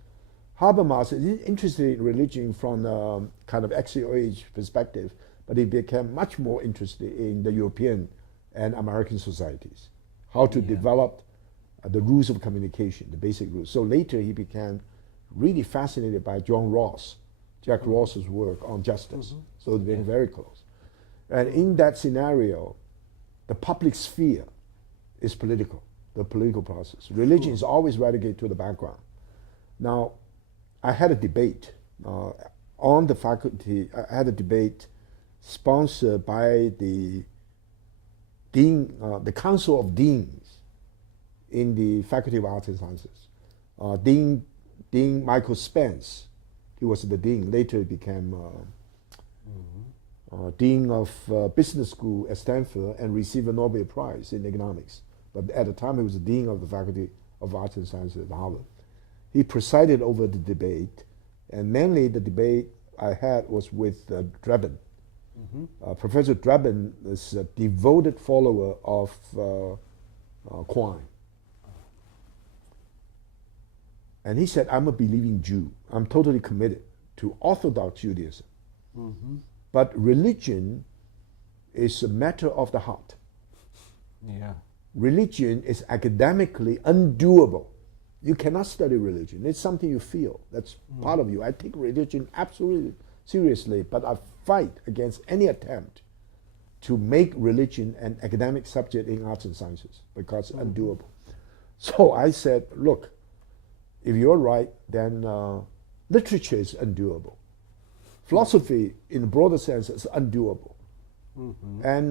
Habermas is interested in religion from a kind of axial age perspective, but he became much more interested in the European and American societies, how to develop the rules of communication, the basic rules. So later he became really fascinated by Jack Ross's work on justice. So they became very close. And in that scenario, the public sphere is political, the political process. Religion is always relegated to the background. Now, I had a debate on the faculty. I had a debate sponsored by the dean, the Council of Deans in the Faculty of Arts and Sciences. Dean Michael Spence, he was the dean. Later became dean of business school at Stanford and received a Nobel Prize in economics. But at the time, he was the dean of the Faculty of Arts and Sciences at Harvard. He presided over the debate, and mainly the debate I had was with Drebin. Professor Drebin is a devoted follower of Quine. And he said, I'm a believing Jew. I'm totally committed to Orthodox Judaism. But religion is a matter of the heart. Religion is academically undoable. You cannot study religion. It's something you feel. That's part of you. I take religion absolutely seriously, but I fight against any attempt to make religion an academic subject in arts and sciences because it's undoable. So I said, look, if you're right, then literature is undoable. Philosophy, in a broader sense, is undoable. And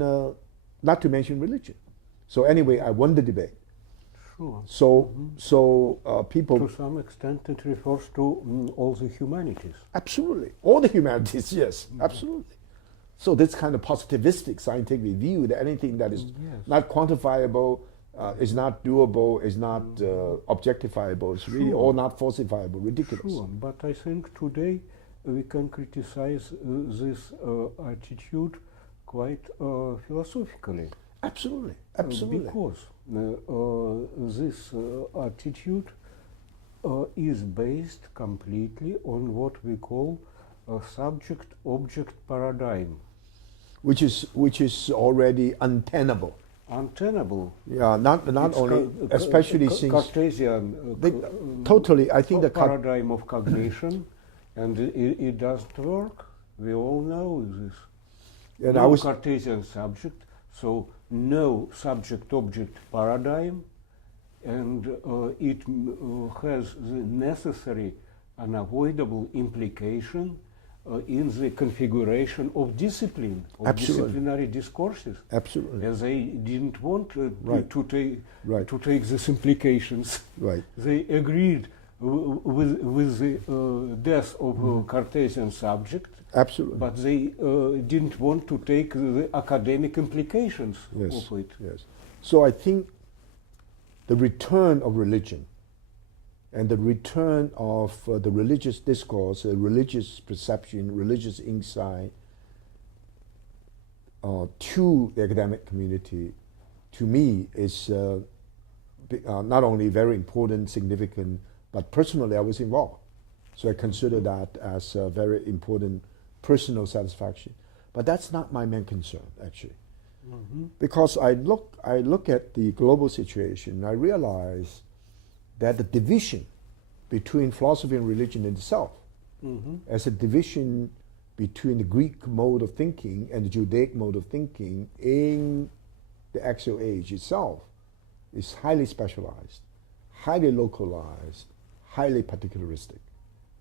not to mention religion. So anyway, I won the debate. So people... To some extent, it refers to all the humanities. Absolutely. All the humanities, yes, absolutely. So this kind of positivistic scientific view that anything that is not quantifiable, is not doable, is not objectifiable, is really or not falsifiable, ridiculous. But I think today we can criticize this attitude quite philosophically. Absolutely. Because this attitude is based completely on what we call a subject-object paradigm. Which is already untenable. Untenable. Yeah, not only, especially since Cartesian. Totally, I think the paradigm of cognition, and it doesn't work. We all know this. And no Cartesian subject, so no subject-object paradigm, and it has the necessary, unavoidable implication in the configuration of discipline, of disciplinary discourses. Absolutely. As they didn't want to take these implications. Right. They agreed with the death of a Cartesian subject, Absolutely. but they didn't want to take the academic implications Yes. of it. Yes. So I think the return of religion and the return of the religious discourse, religious perception, religious insight to the academic community, to me, is not only very important, significant, but personally I was involved. So I consider that as a very important personal satisfaction. But that's not my main concern, actually. Because I look at the global situation, and I realize that the division between philosophy and religion in itself, as a division between the Greek mode of thinking and the Judaic mode of thinking in the Axial Age itself, is highly specialized, highly localized, highly particularistic.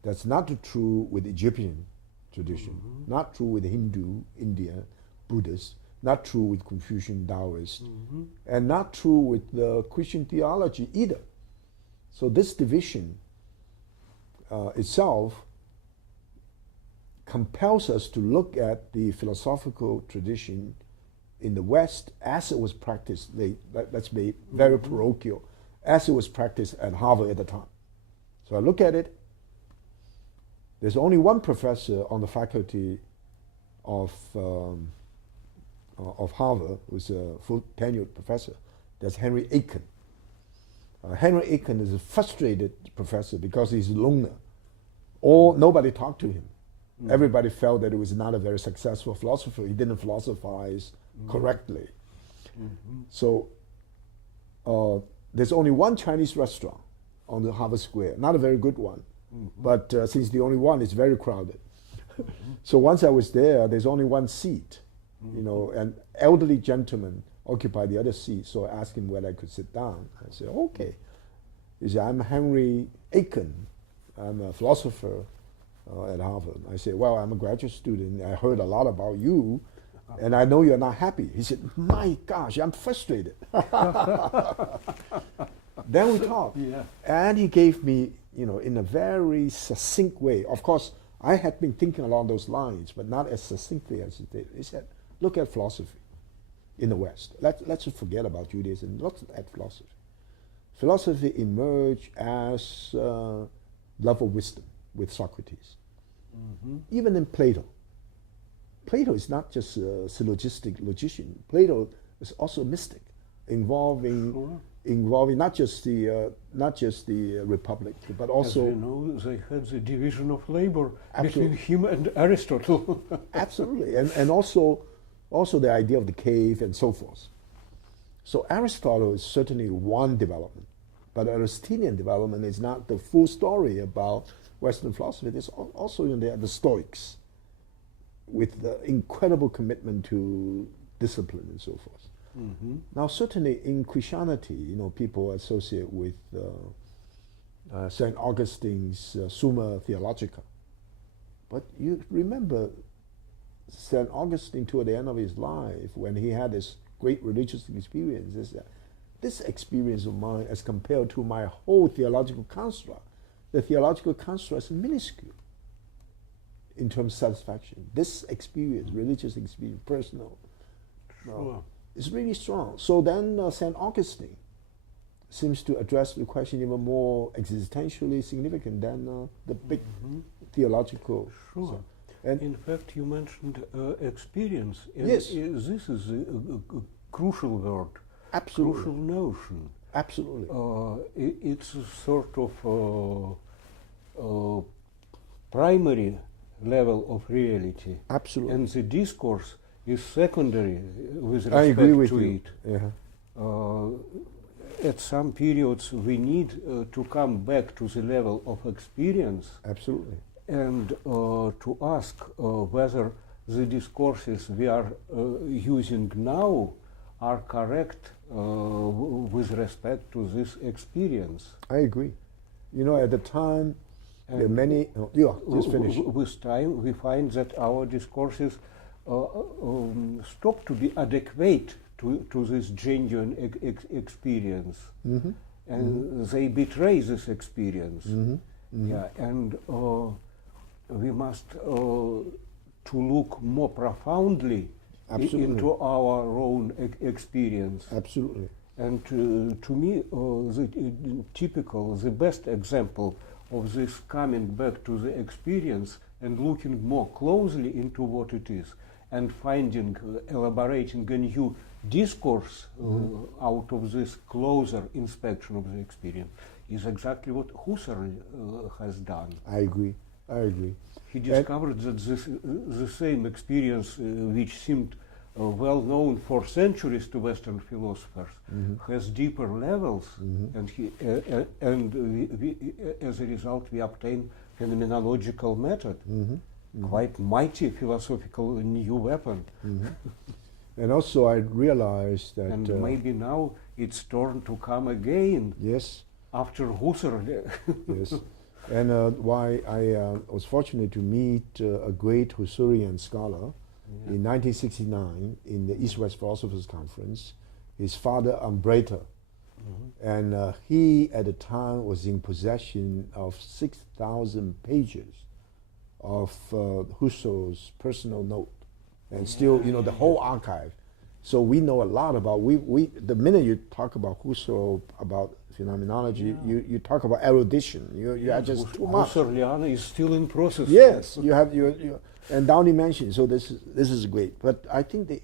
That's not true with Egyptian tradition, not true with Hindu, India, Buddhist, not true with Confucian, Taoist, and not true with the Christian theology either. So this division itself compels us to look at the philosophical tradition in the West as it was practiced, let's be very parochial, as it was practiced at Harvard at the time. So I look at it, there's only one professor on the faculty of Harvard, who's a full tenured professor. That's Henry Aiken. Henry Aiken is a frustrated professor because he's a loner. Nobody talked to him. Everybody felt that he was not a very successful philosopher. He didn't philosophize correctly. So there's only one Chinese restaurant on the Harvard Square, not a very good one, but since the only one, it's very crowded. So once I was there, there's only one seat, an elderly gentleman occupied the other seat, so I asked him whether I could sit down. I said, okay. He said, I'm Henry Aiken. I'm a philosopher at Harvard. I said, well, I'm a graduate student. I heard a lot about you, and I know you're not happy. He said, my gosh, I'm frustrated. Then we talked, and he gave me, in a very succinct way. Of course, I had been thinking along those lines, but not as succinctly as he did. He said, look at philosophy in the West. Let's just forget about Judaism. Look at philosophy. Philosophy emerged as love of wisdom with Socrates. Even in Plato. Plato is not just a syllogistic logician. Plato is also a mystic, involving not just the Republic, but also. As they had the division of labor Absolutely. between him and Aristotle. Absolutely, and also the idea of the cave and so forth. So Aristotle is certainly one development, but Aristotelian development is not the full story about Western philosophy. There's also the Stoics, with the incredible commitment to discipline and so forth. Now, certainly in Christianity, people associate with St. Augustine's Summa Theologica. But you remember St. Augustine toward the end of his life, when he had this great religious experience, is that this experience of mine as compared to my whole theological construct, the theological construct is minuscule in terms of satisfaction. This experience, religious experience, personal, is really strong. So then St. Augustine seems to address the question even more existentially significant than the big theological. Sure. And in fact, you mentioned experience. And yes. This is a crucial word. Absolutely. Crucial notion. Absolutely. It's a sort of primary level of reality. Absolutely. And the discourse is secondary with respect I agree with to you. it. At some periods, we need to come back to the level of experience. Absolutely. And to ask whether the discourses we are using now are correct with respect to this experience. I agree. At the time, there are many. Just finish. With time, we find that our discourses stop to be adequate to this genuine experience. and they betray this experience. Yeah, and we must to look more profoundly into our own experience. Absolutely. And to me, the best example of this coming back to the experience and looking more closely into what it is, and finding, elaborating a new discourse out of this closer inspection of the experience, is exactly what Husserl has done. I agree. He discovered that the same experience, which seemed well known for centuries to Western philosophers, has deeper levels, and as a result we obtain phenomenological method, quite mighty philosophical new weapon. And also I realized that... And maybe now it's turn to come again. Yes. After Husserl. Yes. And why I was fortunate to meet a great Husserlian scholar in 1969 in the East-West Philosophers Conference, his father Ambreter. And he at the time was in possession of 6,000 pages of Husserl's personal note, and still, the whole archive. So we know a lot about, the minute you talk about Husserl, about phenomenology, you talk about erudition. You are just too much. Husserliana is still in process. Yes, you have and down dimension. So this is great. But I think the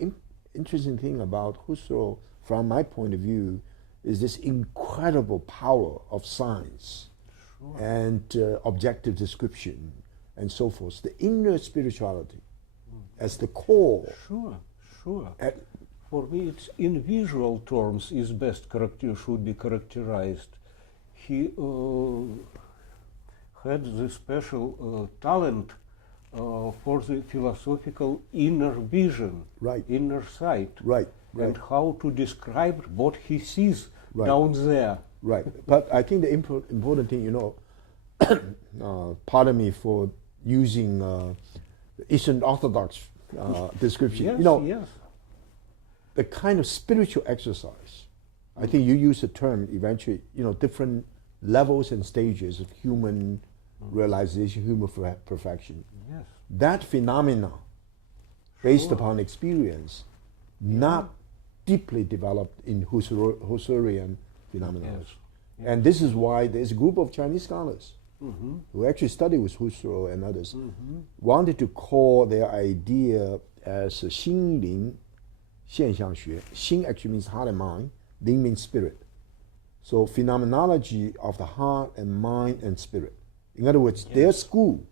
interesting thing about Husserl, from my point of view, is this incredible power of science and objective description and so forth. The inner spirituality as the core. Sure. For me, it's in visual terms is best should be characterized. He had the special talent for the philosophical inner vision, inner sight, and how to describe what he sees down there. Right. But I think the important thing, pardon me for using Eastern Orthodox description. Yes. The kind of spiritual exercise, I think you use the term eventually, different levels and stages of human realization, human perfection. Yes. That phenomena, based upon experience, not deeply developed in Husserlian phenomenology. Yes. And this is why there's a group of Chinese scholars who actually study with Husserl and others, wanted to call their idea as 心灵现象学. 心 actually means heart and mind, 灵 means spirit. So phenomenology of the heart and mind and spirit. In other words, their school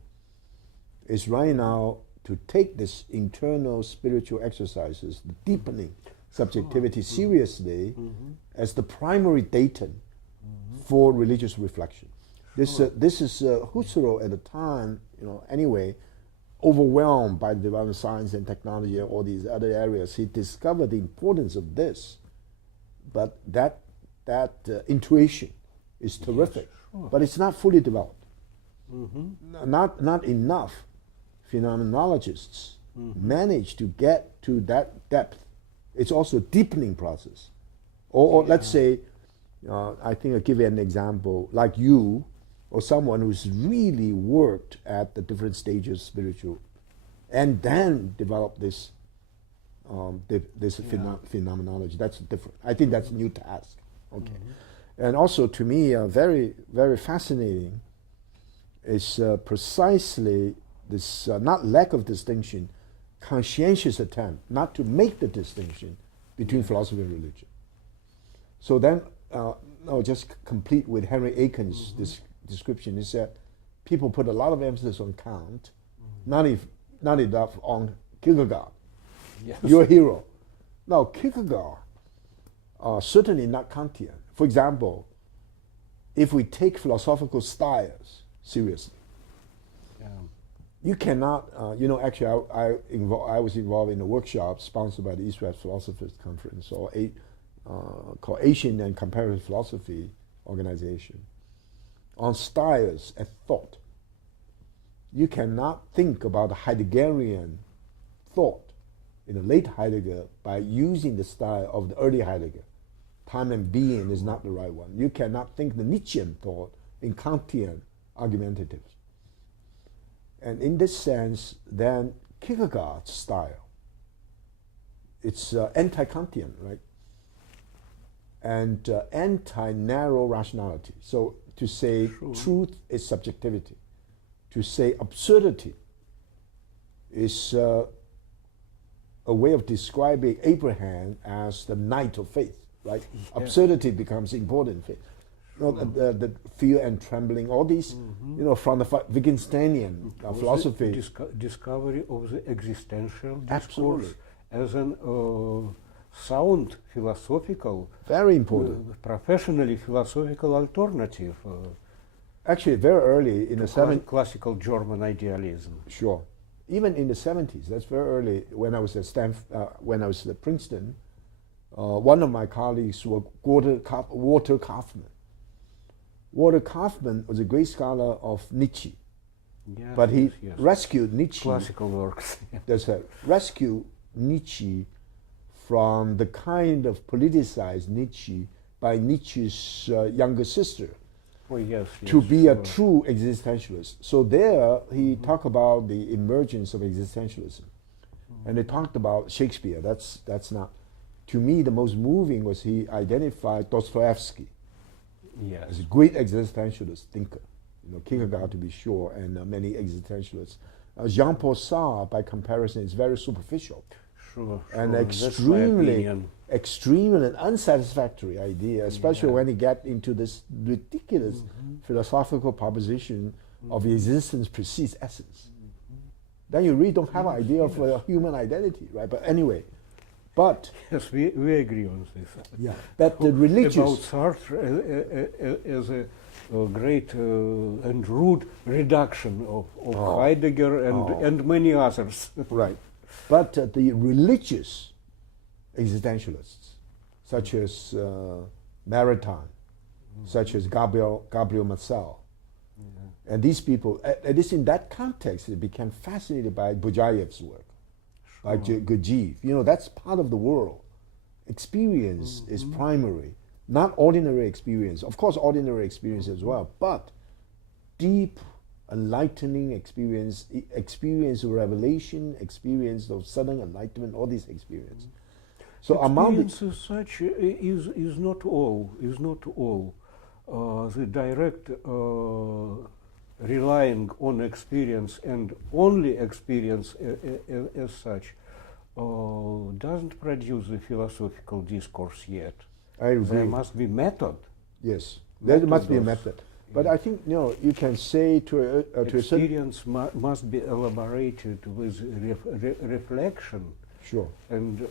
is right now to take this internal spiritual exercises, the deepening subjectivity seriously as the primary datum for religious reflection. This is Husserl at the time, anyway, overwhelmed by the development of science and technology and all these other areas. He discovered the importance of this, but that intuition is terrific, but it's not fully developed. Not enough phenomenologists manage to get to that depth. It's also a deepening process. Or let's say, I think I'll give you an example, like you, or someone who's really worked at the different stages of spiritual, and then developed this phenomenology. That's different. I think that's a new task. Okay, and also to me, very very fascinating is precisely this not lack of distinction, conscientious attempt not to make the distinction between philosophy and religion. So then, I'll just complete with Henry Aiken's description. He said people put a lot of emphasis on Kant, not enough on Kierkegaard, your hero. Now Kierkegaard, certainly not Kantian. For example, if we take philosophical styles seriously, you cannot, actually I was involved in a workshop sponsored by the East-West Philosophers Conference, or called Asian and Comparative Philosophy Organization, on styles and thought. You cannot think about Heideggerian thought in the late Heidegger by using the style of the early Heidegger. time and being is not the right one. You cannot think the Nietzschean thought in Kantian argumentatives. And in this sense, then Kierkegaard's style, it's anti-Kantian, right? And anti-narrow rationality. So to say truth is subjectivity. To say absurdity is a way of describing Abraham as the knight of faith, right? Yeah. Absurdity becomes important faith. You know, the fear and trembling, all these, you know, from the Wittgensteinian philosophy. Discovery of the existential discourse Absolutely. As an sound philosophical, very important, professionally philosophical alternative. Actually, very early in the 70s. Classical German idealism. Sure. Even in the 70s, that's very early. When I was at when I was at Princeton, one of my colleagues was Walter Kaufmann. Walter Kaufmann was a great scholar of Nietzsche, yes, but he yes. rescued Nietzsche. Classical works. That's right. Rescued Nietzsche from the kind of politicized Nietzsche by Nietzsche's younger sister. Oh, yes, To be a true existentialist. So there he talked about the emergence of existentialism. And he talked about Shakespeare. That's not, to me, the most moving was he identified Dostoevsky as a great existentialist thinker. You know, Kierkegaard to be sure, and many existentialists. Jean-Paul Sartre, by comparison, is very superficial. Sure, and extremely and unsatisfactory idea, especially when you get into this ridiculous philosophical proposition of existence precedes essence. Then you really don't have an idea of a human identity, right? But anyway, but yes, we agree on this. Yeah, but the religious about Sartre as a great and rude reduction of Heidegger and many others. Right. But the religious existentialists, such as Maritain, such as Gabriel Marcel, and these people, at least in that context, they became fascinated by Bujaev's work, like Gurdjieff. You know, that's part of the world. Experience is primary, not ordinary experience. Of course, ordinary experience as well, but deep, enlightening experience of revelation, experience of sudden enlightenment, all these experiences. So experience as such is not all. The direct relying on experience and only experience as such doesn't produce the philosophical discourse yet. I agree. There must be method. Yes, there must be a method. But I think, you know, you can say to a certain experience must be elaborated with reflection. Sure. And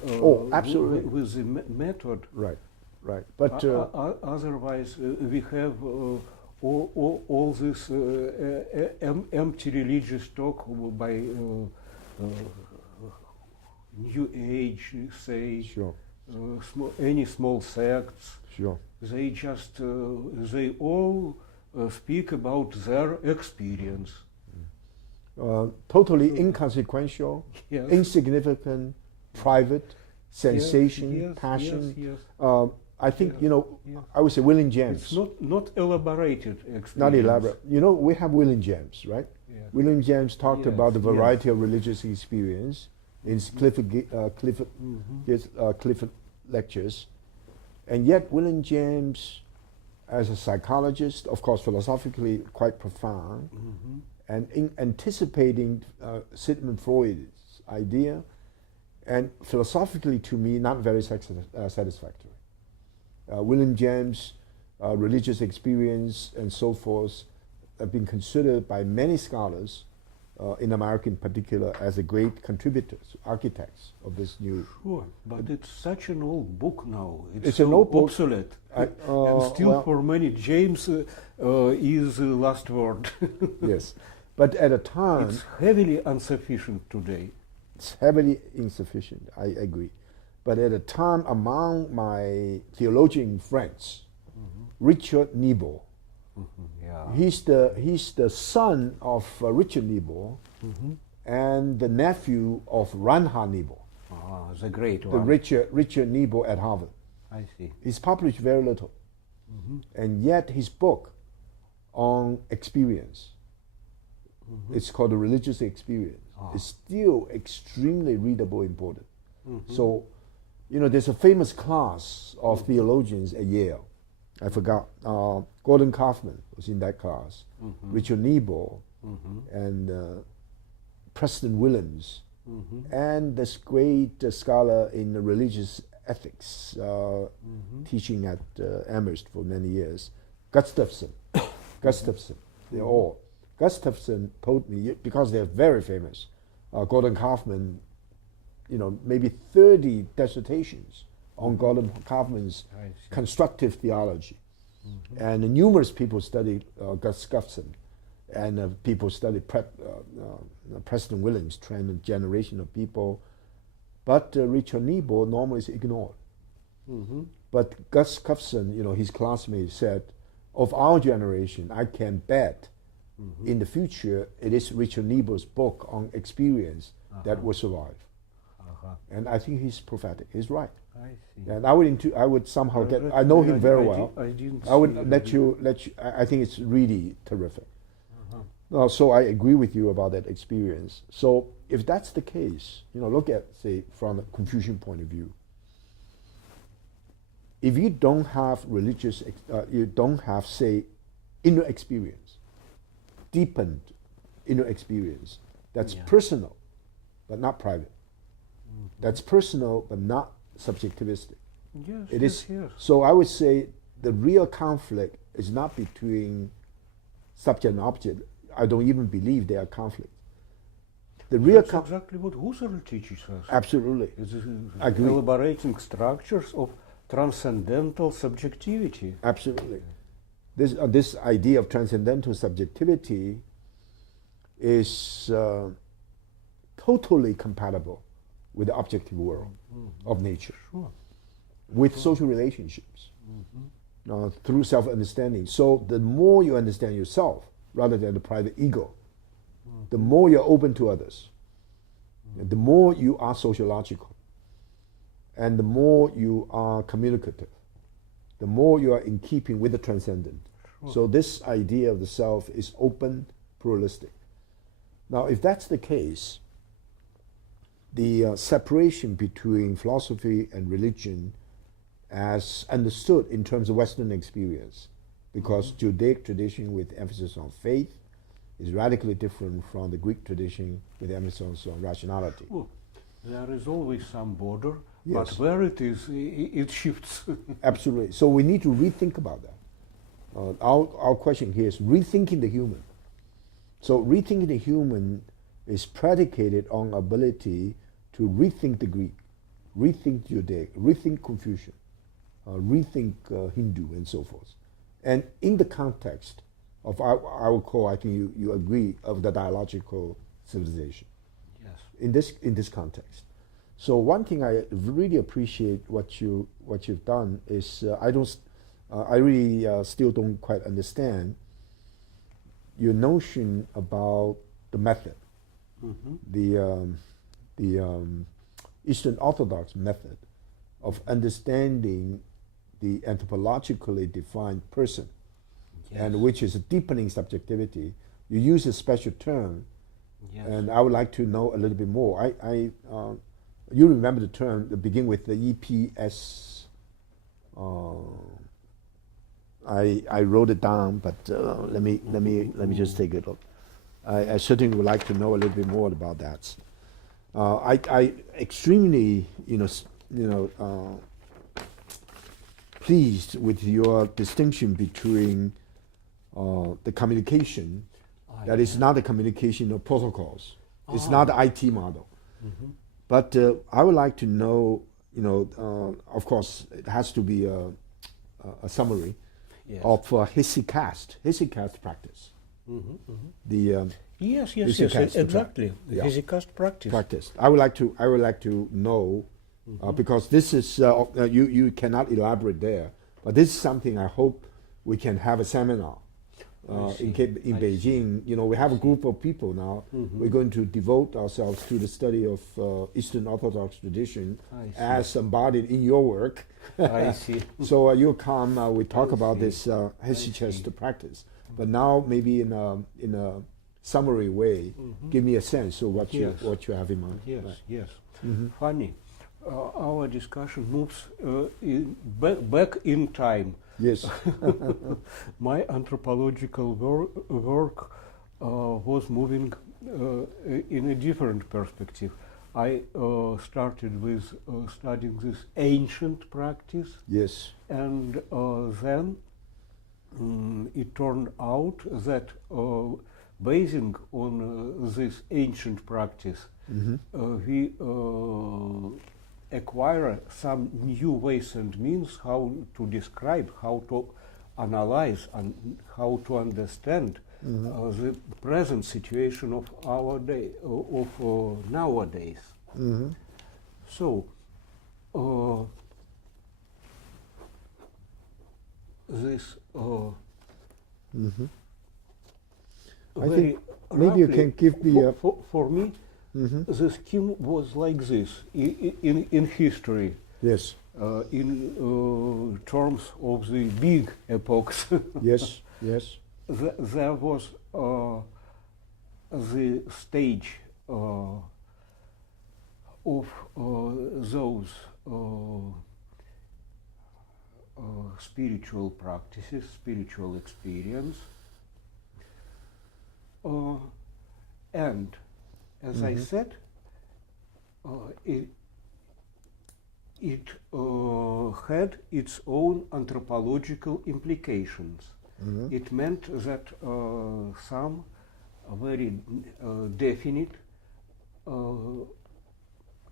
absolutely. with the method. Right, right. But otherwise, we have all this empty religious talk by New Age, say. Sure. Any small sects. Sure. They just they all speak about their experience. Totally inconsequential, insignificant, private, sensation, passion. Yes. I think, you know, I would say William James. It's not elaborated experience. Not elaborate. You know, we have William James, right? Yeah. William James talked about the variety of religious experience in Clifford lectures. And yet William James, as a psychologist, of course philosophically quite profound, and in anticipating Sigmund Freud's idea, and philosophically to me not very satisfactory. William James' religious experience and so forth have been considered by many scholars, in America in particular, as a great contributors, architects of this new. Sure, but it's such an old book now. It's so an old book. Obsolete. And still for many, James is the last word. Yes, but at a time... It's heavily insufficient today. It's heavily insufficient, I agree. But at a time, among my theologian friends, Richard Niebuhr, he's the son of Richard Niebuhr and the nephew of Reinhard Niebuhr. The great the one. Richard Niebuhr at Harvard. I see. He's published very little. And yet his book on experience, it's called The Religious Experience, is still extremely readable, important. So, you know, there's a famous class of theologians at Yale. I forgot. Gordon Kaufman was in that class. Richard Niebuhr and Preston Williams, and this great scholar in religious ethics, teaching at Amherst for many years, Gustafson. They're all. Gustafson told me, because they're very famous, Gordon Kaufman, you know, maybe 30 dissertations on Gordon Kaufman's constructive theology. And numerous people studied Gustafson, and people studied Preston Williams, trained a generation of people. But Richard Niebuhr normally is ignored. But Gustafson, you know, his classmate said, of our generation, I can bet in the future it is Richard Niebuhr's book on experience that will survive. And I think he's prophetic. He's right. I see. And I would somehow get. I know him very well. I would let you. I think it's really terrific. So I agree with you about that experience. So if that's the case, you know, look at, say, from a Confucian point of view. If you don't have religious, you don't have, say, inner experience, deepened inner experience, that's personal, but not private. That's personal, but not subjectivistic. Yes, It is. yes. So I would say the real conflict is not between subject and object. I don't even believe there are conflicts. The real That's exactly what Husserl teaches us. Absolutely. It's Agree. elaborating structures of transcendental subjectivity. Absolutely. This idea of transcendental subjectivity is totally compatible with the objective world of nature, with social relationships, through self-understanding. So the more you understand yourself, rather than the private ego, the more you're open to others, the more you are sociological, and the more you are communicative, the more you are in keeping with the transcendent. So this idea of the self is open, pluralistic. Now, if that's the case, the separation between philosophy and religion as understood in terms of Western experience, because Judaic tradition with emphasis on faith is radically different from the Greek tradition with emphasis on rationality. Well, there is always some border, Yes. but where it is, it shifts. Absolutely. So we need to rethink about that. Our question here is rethinking the human. So rethinking the human is predicated on ability to rethink the Greek, rethink Judaic, rethink Confucian, rethink Hindu, and so forth. And in the context of, I would call, I think you agree, of the dialogical civilization. Yes. In this context. So one thing I really appreciate what you've done is I really still don't quite understand your notion about the method, the Eastern Orthodox method of understanding the anthropologically defined person, and which is a deepening subjectivity. You use a special term, and I would like to know a little bit more. You remember the term that begin with the EPS. I wrote it down, but let me just take a look. I certainly would like to know a little bit more about that. I extremely pleased with your distinction between the communication that is not a communication of protocols. It's not the IT model. But I would like to know, of course, it has to be a summary of hesychast practice. The Yes, exactly. The hesychast practice. I would like to know because this is you cannot elaborate there, but this is something I hope we can have a seminar in I Beijing. You know, we have a group of people now. We're going to devote ourselves to the study of Eastern Orthodox tradition I see. as embodied in your work. I see. So you'll come. We talk I about see. this I Hesychast see. practice, but now maybe in a summary way, give me a sense of what Yes. you have in mind. Yes, Right. yes. Funny. Our discussion moves back in time. Yes. My anthropological work was moving in a different perspective. I started with studying this ancient practice, Yes. and then it turned out that basing on this ancient practice, we acquire some new ways and means how to describe, how to analyze, and how to understand the present situation of our day, of nowadays. So, this I very think maybe you roughly, can give the for me, the scheme was like this in history, yes. in terms of the big epochs. Yes. Yes. There was the stage of those spiritual practices, spiritual experience, and as I said, it had its own anthropological implications. It meant that some very definite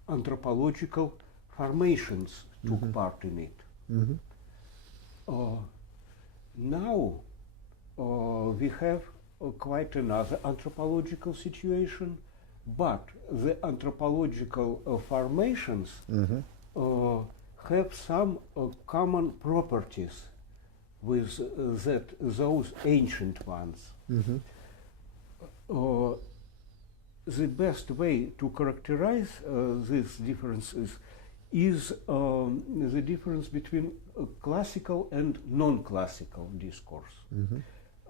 anthropological formations took part in it. Now we have quite another anthropological situation, but the anthropological formations have some common properties with those ancient ones. The best way to characterize these differences is the difference between classical and non-classical discourse.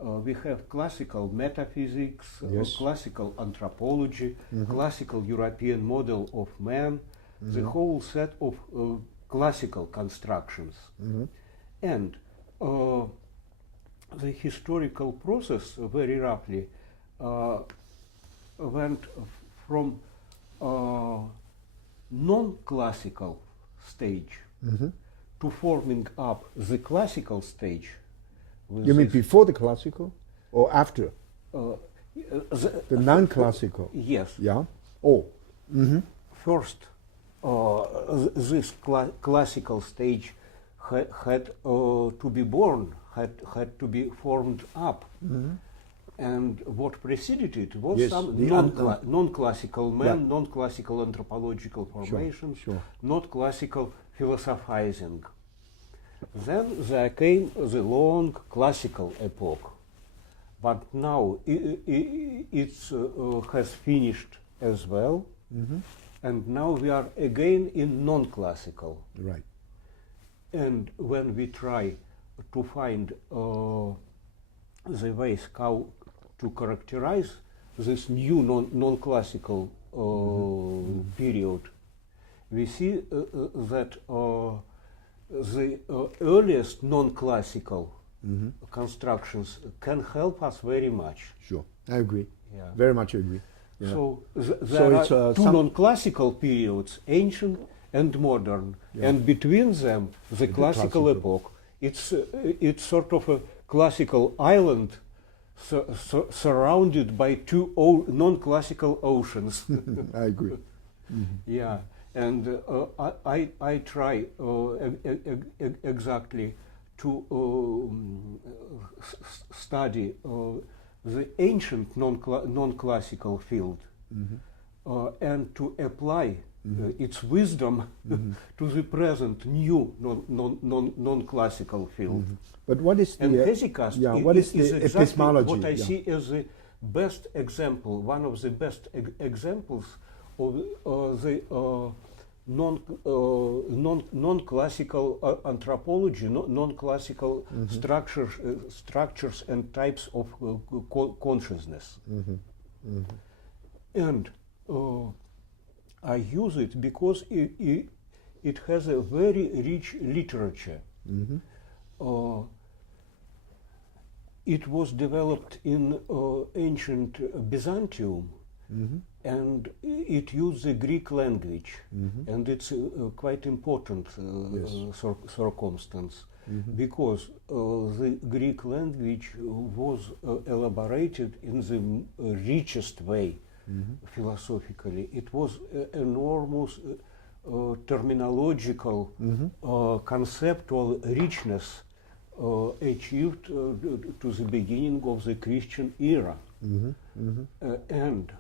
We have classical metaphysics, Yes. classical anthropology, classical European model of man, the whole set of classical constructions. And the historical process, very roughly, went from non-classical stage to forming up the classical stage. With You mean this, before the classical or after the non-classical? yes. Yeah. Oh. First, this classical stage had to be born, had to be formed up. And what preceded it was Yes, some the non-classical man, Yeah. non-classical anthropological formations, sure. not classical philosophizing. Then there came the long classical epoch, but now it has finished as well, and now we are again in non-classical. Right. And when we try to find the ways how to characterize this new non-classical period, we see that the earliest non-classical constructions can help us very much. Sure. I agree. Yeah. Very much agree. Yeah. So there it's, are two some- non-classical periods, ancient and modern, and between them the classical classical. epoch. It's sort of a classical island surrounded by two non-classical oceans. I agree. Yeah, and I try exactly to study the ancient non-classical field and to apply its wisdom to the present new non-classical field. But what is the And Hesychast what is the exactly epistemology? what I see as the best example, one of the best examples of the non-classical anthropology, non-classical structures and types of consciousness. And I use it because it has a very rich literature. It was developed in ancient Byzantium, and it used the Greek language, and it's quite important circumstance, because the Greek language was elaborated in the richest way philosophically. It was enormous terminological, conceptual richness achieved to the beginning of the Christian era. And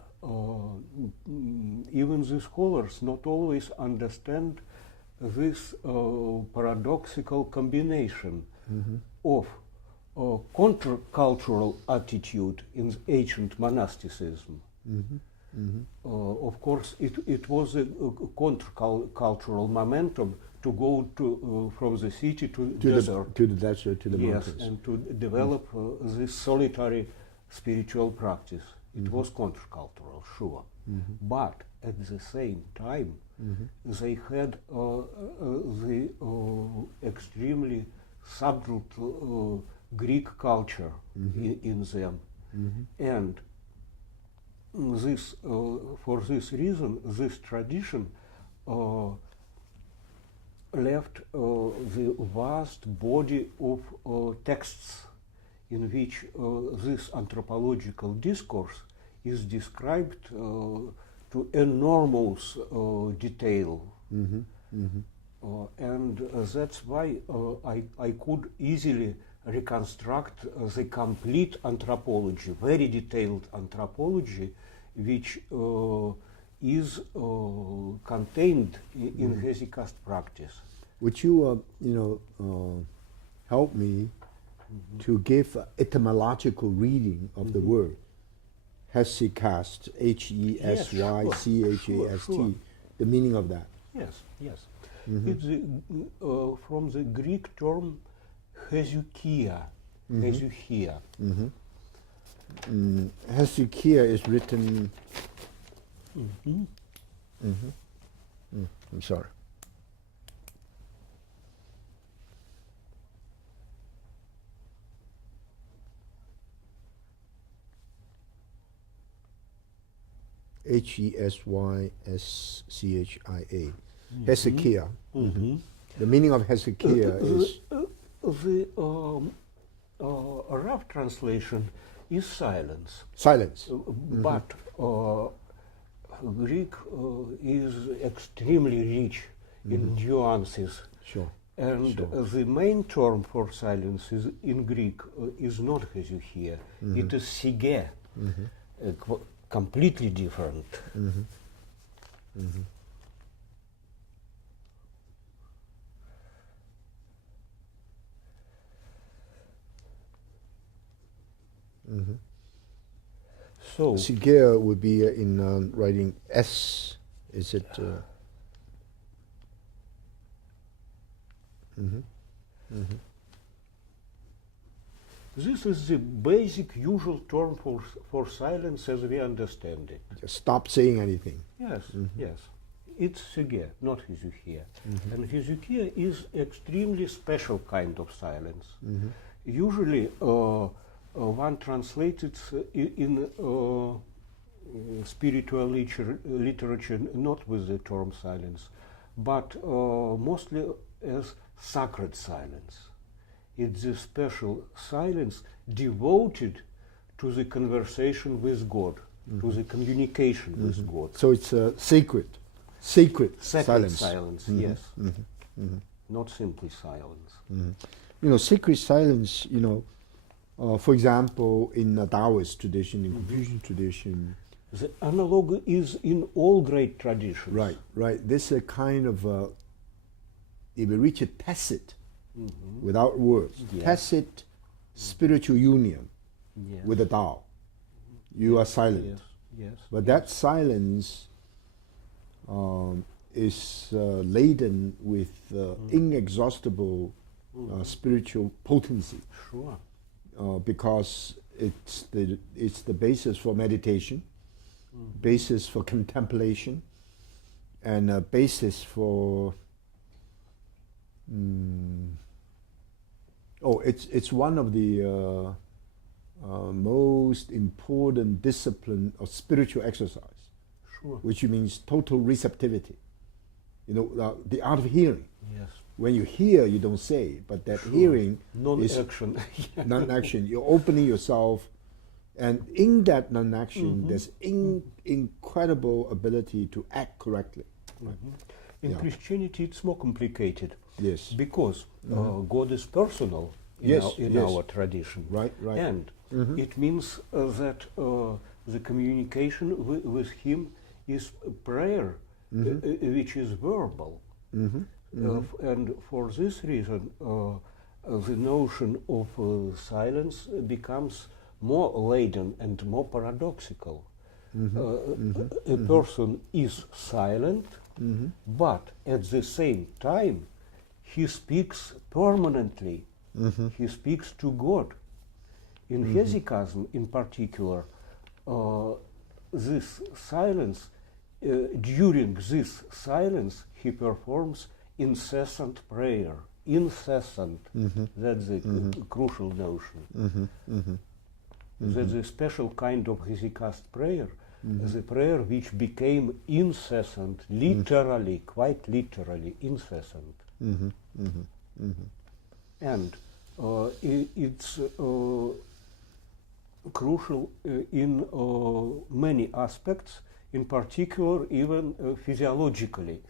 even the scholars not always understand this paradoxical combination of countercultural attitude in ancient monasticism. Of course, it was a countercultural momentum to go from the city to the desert. To the desert, to the mountains. Yes, and to develop this solitary spiritual practice. It was countercultural, sure. But at the same time, they had the extremely subtle Greek culture in them. And this, for this reason, this tradition left the vast body of texts in which this anthropological discourse is described to enormous detail. And that's why I could easily reconstruct the complete anthropology, very detailed anthropology, which is contained in Hesychast practice. Would you, help me to give etymological reading of the word Hesychast, Hesychast, Sure. the meaning of that? Yes. It's from the Greek term hesychia. Hesychia. Hesychia is written. I'm sorry. Hesyschia. Hesychia. The meaning of Hesychia is. The rough translation is silence. Silence. But Greek is extremely rich in nuances. Sure. And the main term for silence is, in Greek is not hesychia. It is sige, completely different. So Sigea would be in writing S. Is it? This is the basic usual term for silence as we understand it. Just stop saying anything. Yes, yes. It's sige, not hesychia. And hesychia is extremely special kind of silence. Usually one translates it in spiritual literature not with the term silence, but mostly as sacred silence. It's a special silence devoted to the conversation with God, to the communication with God. So it's a sacred silence. Yes. Not simply silence. Sacred silence, for example, in the Taoist tradition, in Confucian tradition, The analog is in all great traditions. Right, right. This is a kind of, if we reach a tacit, without words, Yes. tacit spiritual union Yes. with the Tao, you are silent. Yes. Yes. But that silence is laden with inexhaustible spiritual potency, Sure. because it's the basis for meditation, basis for contemplation, and a basis for it's one of the most important discipline of spiritual exercise, Sure. which means total receptivity. You know, the art of hearing. Yes. When you hear, you don't say, but that hearing is Non-action. non-action. You're opening yourself, and in that non-action, there's incredible ability to act correctly. Right? In Yeah. Christianity, it's more complicated. Yes. Because God is personal in, Yes, our, in yes. our tradition. Right, right. And it means that the communication with Him is prayer, which is verbal. And for this reason, the notion of silence becomes more laden and more paradoxical. A person is silent, but at the same time, he speaks permanently. He speaks to God. In hesychasm, in particular, this silence, during this silence, he performs incessant prayer. Incessant. That's the crucial notion. That's a special kind of hesychast prayer, the prayer which became incessant, literally, quite literally incessant. And it's crucial in many aspects, in particular even physiologically.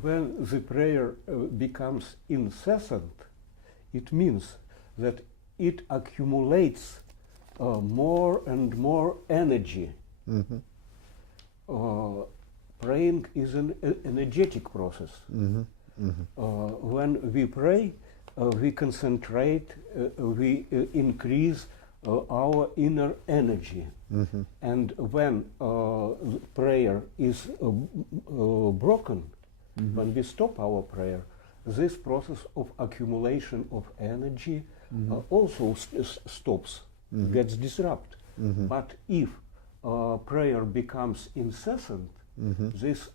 When the prayer becomes incessant, it means that it accumulates more and more energy. Praying is an energetic process. When we pray, we concentrate, we increase our inner energy. And when prayer is broken, when we stop our prayer, this process of accumulation of energy also stops, gets disrupted. But if prayer becomes incessant, this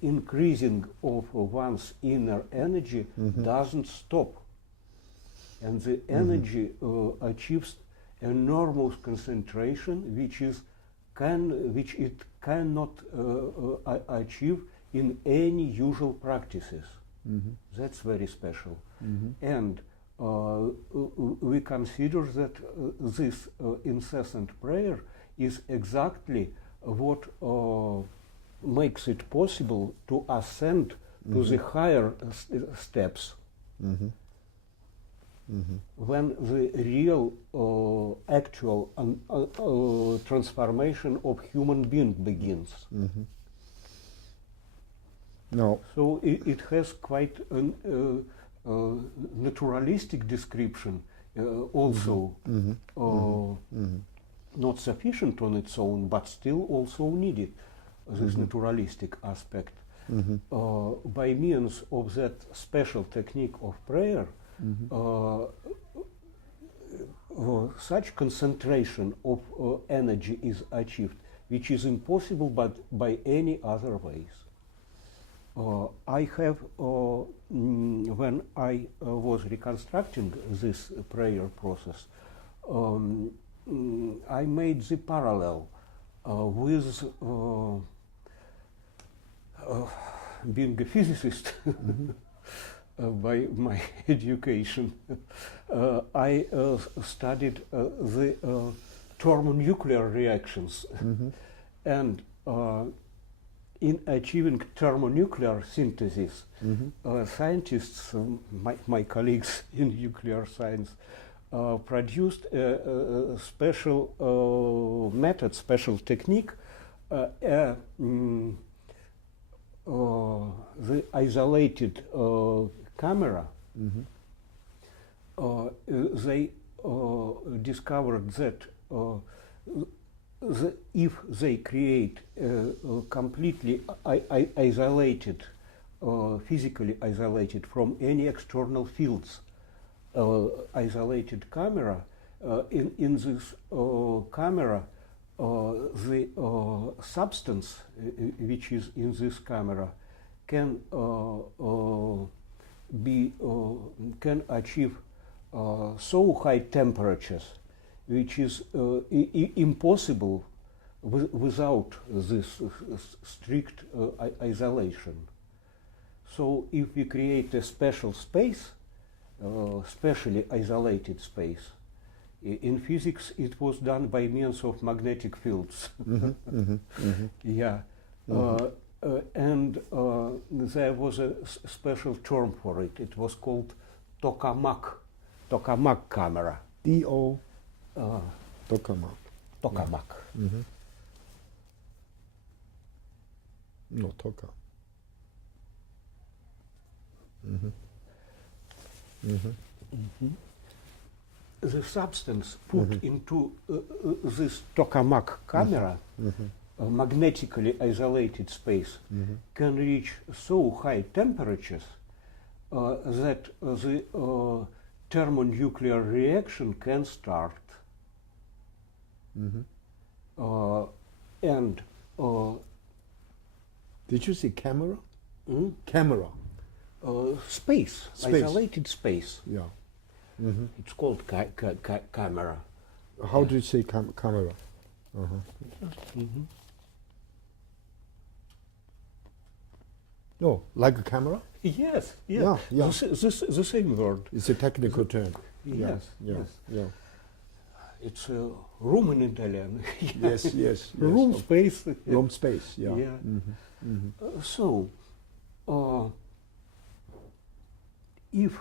increasing of one's inner energy doesn't stop. And the energy achieves enormous concentration, which it cannot achieve in any usual practices. That's very special. And we consider that this incessant prayer is exactly what makes it possible to ascend to the higher steps. When the real, actual transformation of human being begins. No. So it has quite a naturalistic description, also not sufficient on its own, but still also needed, this naturalistic aspect. By means of that special technique of prayer, such concentration of energy is achieved, which is impossible by any other ways. I have, when I was reconstructing this prayer process, I made the parallel with being a physicist by my education. I studied the thermonuclear reactions, and in achieving thermonuclear synthesis, scientists, my colleagues in nuclear science, produced a special method, special technique, the isolated camera. They discovered that if they create completely isolated, physically isolated from any external fields, isolated camera, in this camera, the substance which is in this camera can can achieve so high temperatures, which is impossible without this strict isolation. So if we create a special space, specially isolated space, in physics it was done by means of magnetic fields. Yeah. And there was a special term for it. It was called tokamak camera. D-O tokamak. Tokamak. No, toka. The substance put into this tokamak camera, magnetically isolated space, can reach so high temperatures that the thermonuclear reaction can start. And did you say camera? Camera. Space, isolated space. Yeah. It's called camera. How do you say camera? No, like a camera? Yes, Yeah, yeah. The same word. It's a technical term. Yes, Yeah, yes. yeah. It's a room in Italian. Yes. Room space. Room space, yeah. So, if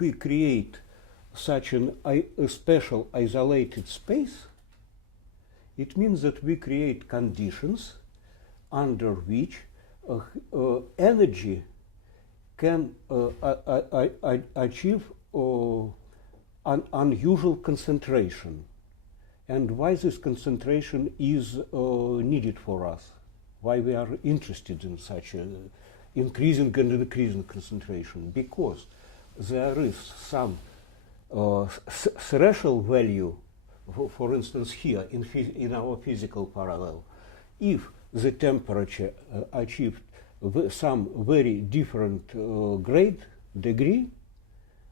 we create such a special isolated space, it means that we create conditions under which energy can achieve an unusual concentration. And why this concentration is needed for us? Why we are interested in such increasing and decreasing concentration? Because there is some threshold value, for instance here in our physical parallel. If the temperature achieved some very different degree,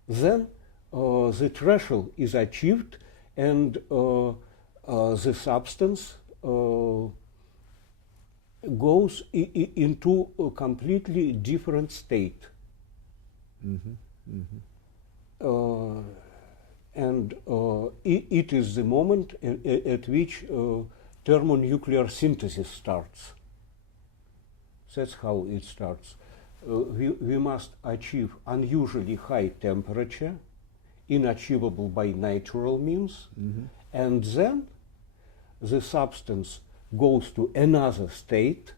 then the threshold is achieved and the substance goes into a completely different state. And it is the moment at which thermonuclear synthesis starts. That's how it starts. We must achieve unusually high temperature, inachievable by natural means, and then the substance goes to another state,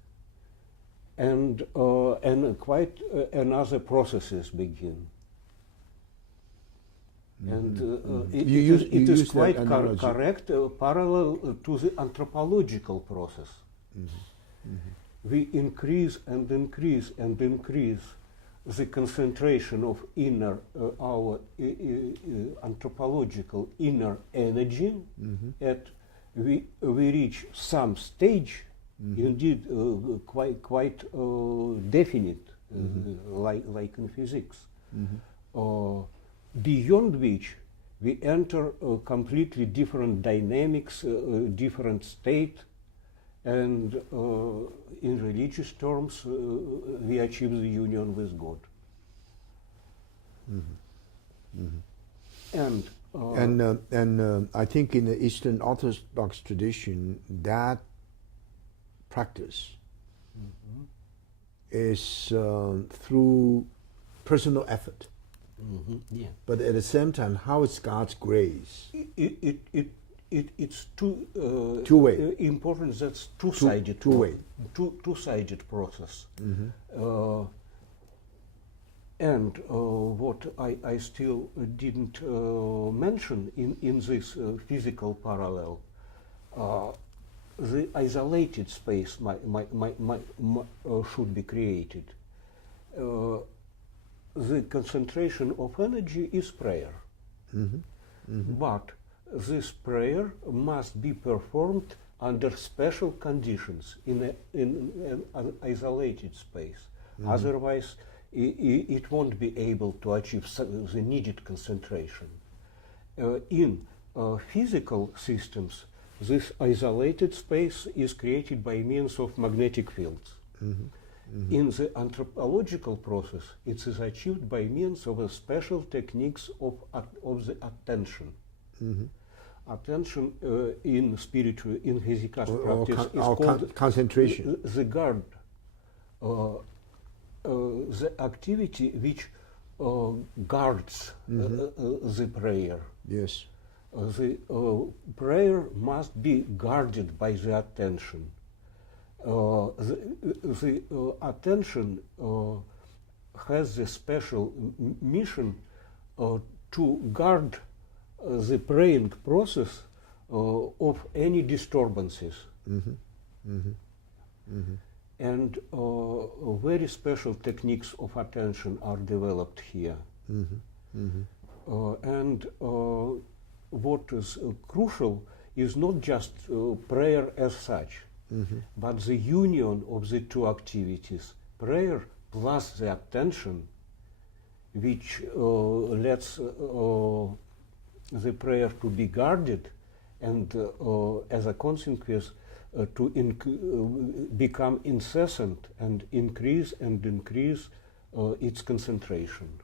and quite another processes begin. And it is quite correct, parallel to the anthropological process. We increase and increase and increase the concentration of our anthropological inner energy, at we reach some stage, indeed quite definite, like in physics, beyond which we enter a completely different dynamics, different state, and in religious terms we achieve the union with God. And I think in the Eastern Orthodox tradition, that practice is through personal effort. Yeah. But at the same time, how is God's grace? It's too Two-way. important. That's two-sided. Two-way. Two-sided process. And what I still didn't mention in this physical parallel, the isolated space should be created. The concentration of energy is prayer, but this prayer must be performed under special conditions in an isolated space. Otherwise, it won't be able to achieve the needed concentration. In physical systems, this isolated space is created by means of magnetic fields. In the anthropological process, it is achieved by means of a special techniques of the attention. Attention in spiritual, in Hesychast practice is called concentration. The guard. The activity which guards the prayer. Yes. The prayer must be guarded by the attention. The attention has the special mission to guard the praying process of any disturbances. And very special techniques of attention are developed here. And what is crucial is not just prayer as such, but the union of the two activities, prayer plus the attention, which lets the prayer to be guarded and as a consequence to become incessant and increase its concentration.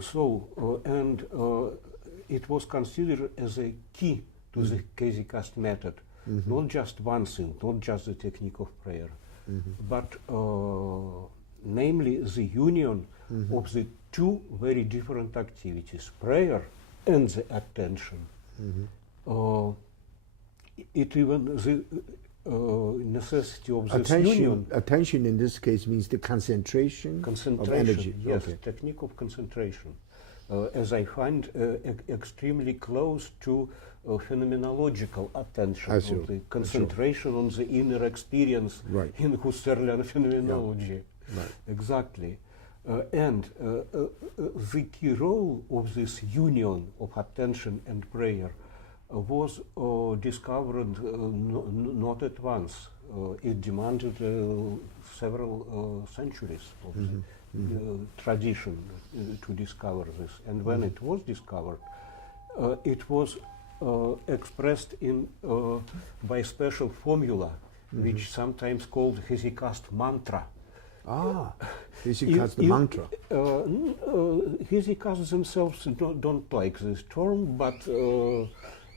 So, and it was considered as a key to the Hesychast method, not just one thing, not just the technique of prayer, but namely the union of the two very different activities, prayer and the attention. It even the necessity of this union. Attention in this case means the concentration of energy. Yes, technique of concentration. As I find extremely close to phenomenological attention, of the concentration on the inner experience in Husserlian phenomenology. Exactly. And the key role of this union of attention and prayer was discovered not at once. It demanded several centuries of the tradition to discover this. And when it was discovered, it was expressed in by special formula, which sometimes called Hesychast mantra. Hesychast mantra. Hesychasts themselves don't like this term, but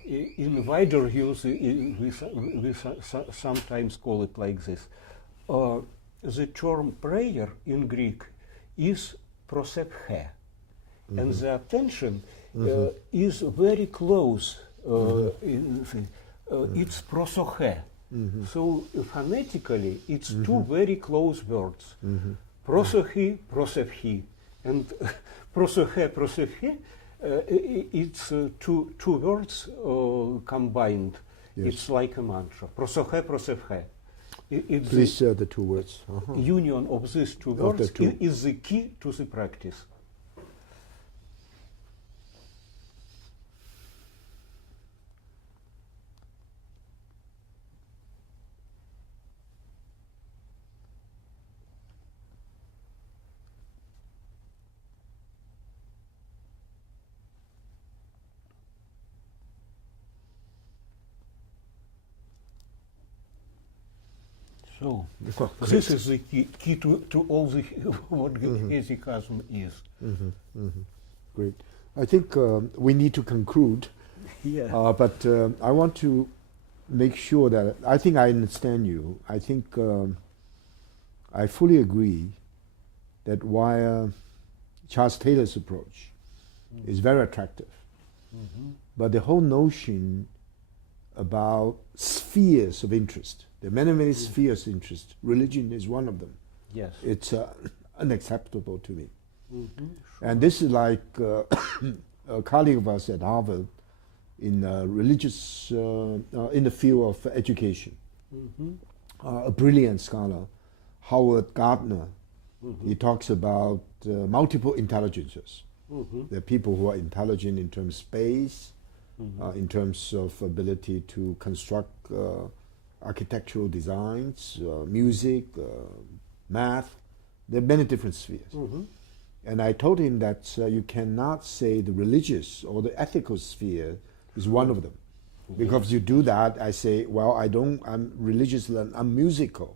in wider use, we sometimes call it like this. The term prayer in Greek is prosephe, and the attention is very close. It's prosoche. So phonetically, it's two very close words. Prosochi, prosephi, and prosoche, prosephi. It's two words combined. Yes. It's like a mantra. Prosoche, prosephe. Please the two words. Union of these two words is the key to the practice. So this is the key to all the what hesychasm is. Great. I think we need to conclude. Yeah. But I want to make sure that I think I understand you. I think I fully agree that while Charles Taylor's approach is very attractive. But the whole notion about spheres of interest, there are many, many spheres of interest. Religion is one of them. Yes. It's unacceptable to me. Sure. And this is like a colleague of us at Harvard in religious, in the field of education, a brilliant scholar, Howard Gardner. He talks about multiple intelligences. There are people who are intelligent in terms of space, in terms of ability to construct architectural designs, music, math. There are many different spheres. And I told him that you cannot say the religious or the ethical sphere is one of them. Because you do that, I say, well, I'm religious and I'm musical.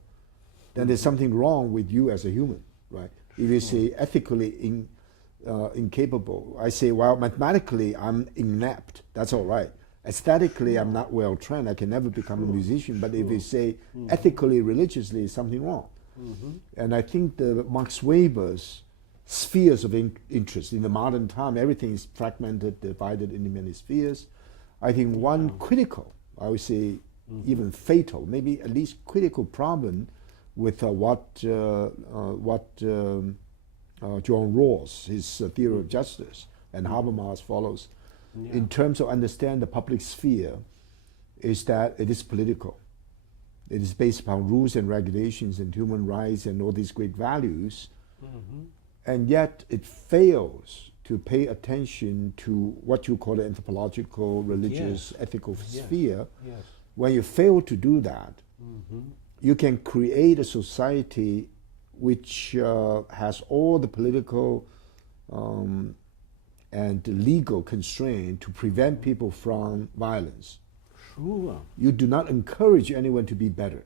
Then there's something wrong with you as a human, right? If you say ethically incapable, I say, well, mathematically I'm inept. That's all right. Aesthetically, I'm not well trained. I can never become a musician. But if you say ethically, religiously, is something wrong. And I think the Max Weber's spheres of interest in the modern time, everything is fragmented, divided into many spheres. I think one critical, I would say even fatal, maybe at least critical problem with what John Rawls, his theory of justice, and Habermas follows, in terms of understand the public sphere, is that it is political. It is based upon rules and regulations and human rights and all these great values, and yet it fails to pay attention to what you call the anthropological, religious, ethical sphere. When you fail to do that, you can create a society which has all the political and legal constraint to prevent people from violence. Sure. You do not encourage anyone to be better.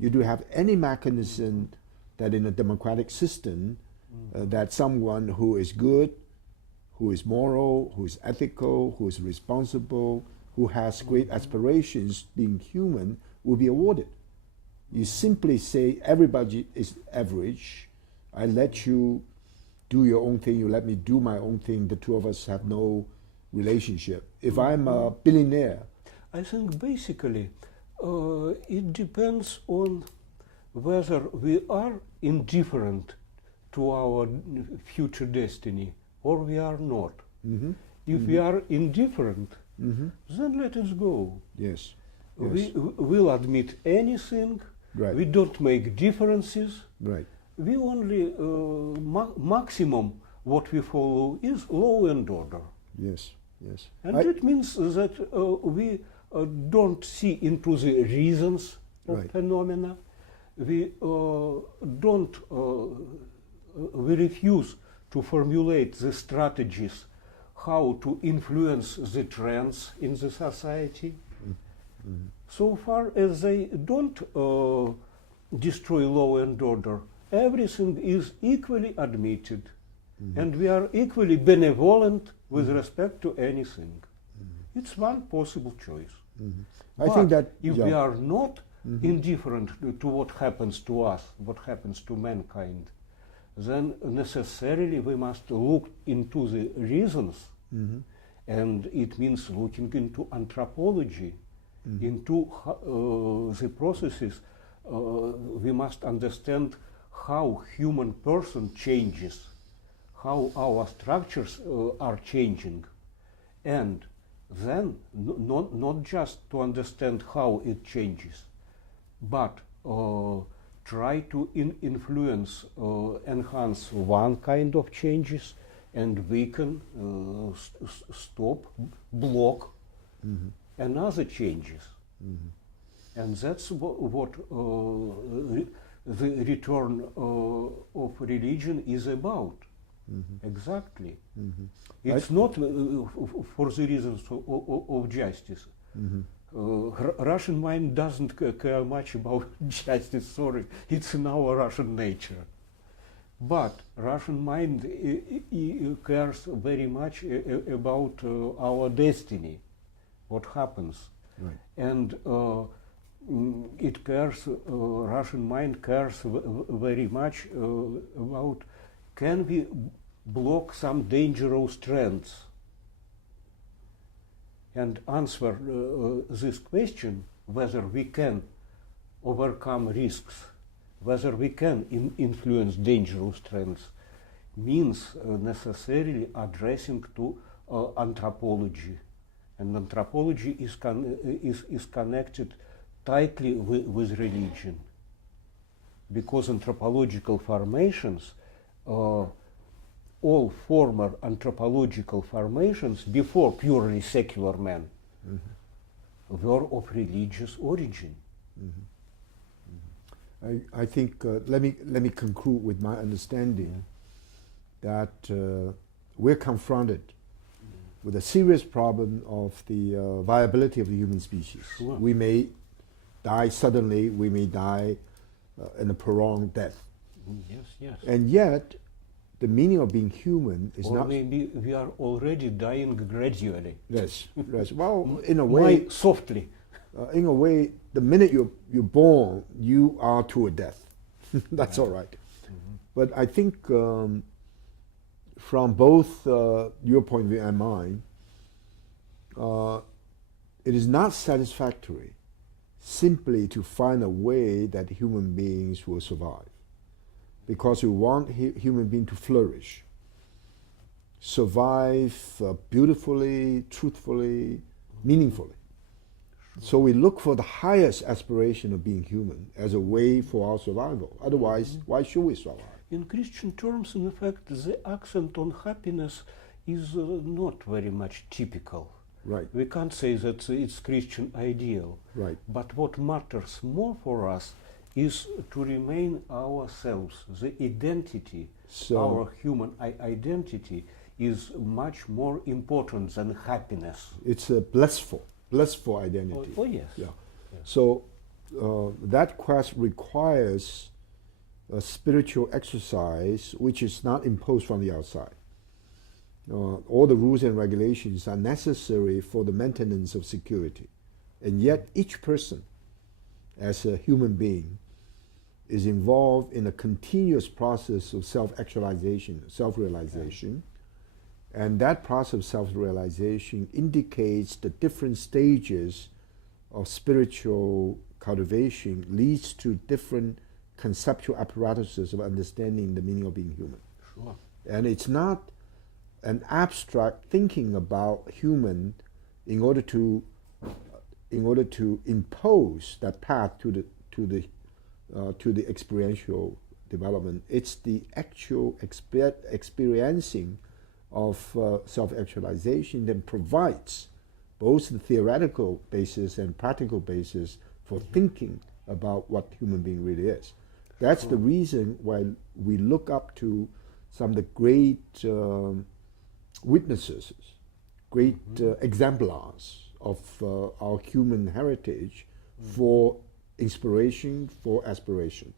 You do have any mechanism that in a democratic system that someone who is good, who is moral, who is ethical, who is responsible, who has great aspirations, being human, will be awarded. You simply say everybody is average. I let you do your own thing, you let me do my own thing. The two of us have no relationship. If I'm a billionaire, I think basically it depends on whether we are indifferent to our future destiny or we are not. If we are indifferent, then let us go. Yes. We will admit anything. Right. We don't make differences. Right. We only maximum what we follow is law and order. Yes. Yes. And it means that we don't see into the reasons of phenomena. We don't. We refuse to formulate the strategies how to influence the trends in the society. So far as they don't destroy law and order, everything is equally admitted, and we are equally benevolent with respect to anything. It's one possible choice. I think that if we are not indifferent to what happens to us, what happens to mankind, then necessarily we must look into the reasons, and it means looking into anthropology, into the processes. We must understand how human person changes, how our structures are changing, and then not just to understand how it changes, but try to influence, enhance one kind of changes and weaken, stop, block another changes. And that's what the return of religion is about. Exactly. It's not for the reasons of justice. Russian mind doesn't care much about justice, sorry, it's in our Russian nature. But Russian mind cares very much about our destiny, what happens. And it cares, Russian mind cares very much about, can we block some dangerous trends and answer this question, whether we can overcome risks, whether we can influence dangerous trends, means necessarily addressing to anthropology. And anthropology is connected tightly with religion, because anthropological formations, all former anthropological formations before purely secular man, were of religious origin. I think let me conclude with my understanding that we're confronted with a serious problem of the viability of the human species. Sure. We may die suddenly, we may die in a prolonged death. Yes, yes. And yet, the meaning of being human is or not... maybe we are already dying gradually. Yes, yes. Well, in a Why way... softly? In a way, the minute you're born, you are to a death. That's all right. But I think from both your point of view and mine, it is not satisfactory simply to find a way that human beings will survive, because we want human beings to flourish, survive beautifully, truthfully, meaningfully. So we look for the highest aspiration of being human as a way for our survival. Otherwise, why should we survive? In Christian terms, in fact, the accent on happiness is not very much typical. Right. We can't say that it's Christian ideal. Right. But what matters more for us is to remain ourselves. The identity, our human identity, is much more important than happiness. It's a blissful identity. Oh yes. Yeah. Yes. So that quest requires a spiritual exercise which is not imposed from the outside. All the rules and regulations are necessary for the maintenance of security. And yet each person, as a human being, is involved in a continuous process of self-actualization, self-realization. And that process of self-realization indicates the different stages of spiritual cultivation leads to different conceptual apparatuses of understanding the meaning of being human. Sure. And it's not an abstract thinking about human in order to impose that path to the experiential development. It's the actual experiencing of self-actualization that provides both the theoretical basis and practical basis for thinking about what human being really is. That's the reason why we look up to some of the great witnesses, great exemplars of our human heritage for inspiration, for aspiration.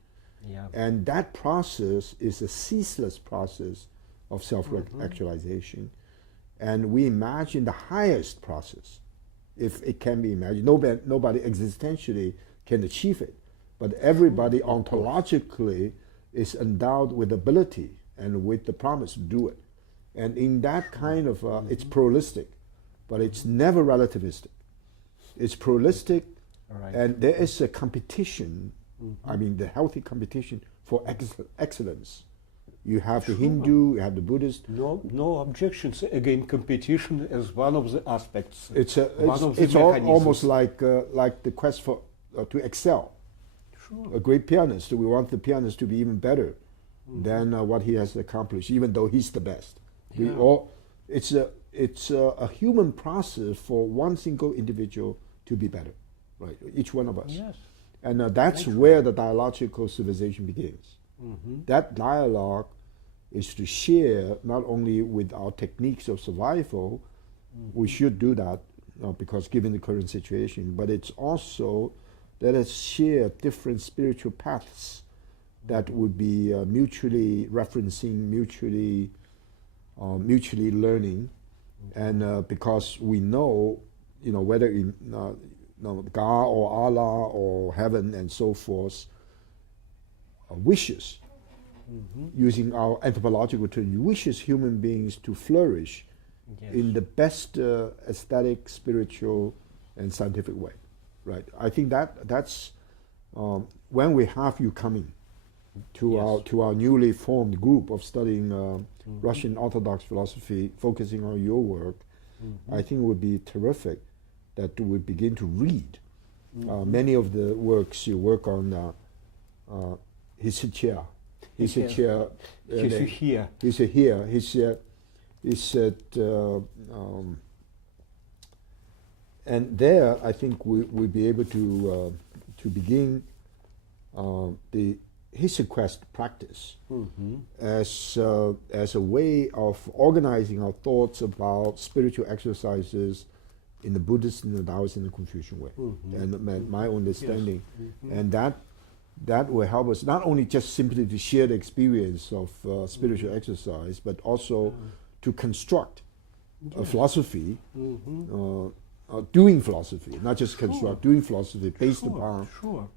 Yeah. And that process is a ceaseless process of self-actualization. And we imagine the highest process, if it can be imagined. Nobody existentially can achieve it, but everybody ontologically is endowed with ability and with the promise to do it. And in that kind of, it's pluralistic, but it's never relativistic. It's pluralistic, and there is a competition, I mean the healthy competition for excellence. You have the Hindu, you have the Buddhist. No objections against competition as one of the aspects. It's almost like the quest for to excel. Sure. A great pianist, we want the pianist to be even better than what he has accomplished, even though he's the best. Yeah. We all, it's a human process for one single individual to be better, right? Each one of us. Yes. And that's where the dialogical civilization begins. That dialogue is to share not only with our techniques of survival, we should do that because given the current situation, but it's also let us share different spiritual paths that would be mutually referencing, mutually learning, and because we know, whether in God or Allah or heaven and so forth, wishes using our anthropological term, wishes human beings to flourish in the best aesthetic, spiritual, and scientific way, right? I think that's when we have you coming to our newly formed group of studying Russian Orthodox philosophy, focusing on your work. I think it would be terrific that we begin to read many of the works you work on. He's here. He's here. He's here. He said, and there I think we'll be able to begin the Hesychast practice as a way of organizing our thoughts about spiritual exercises in the Buddhist and the Taoist and the Confucian way, and my understanding, and that will help us not only just simply to share the experience of spiritual exercise, but also to construct a philosophy, doing philosophy, not just construct, doing philosophy based upon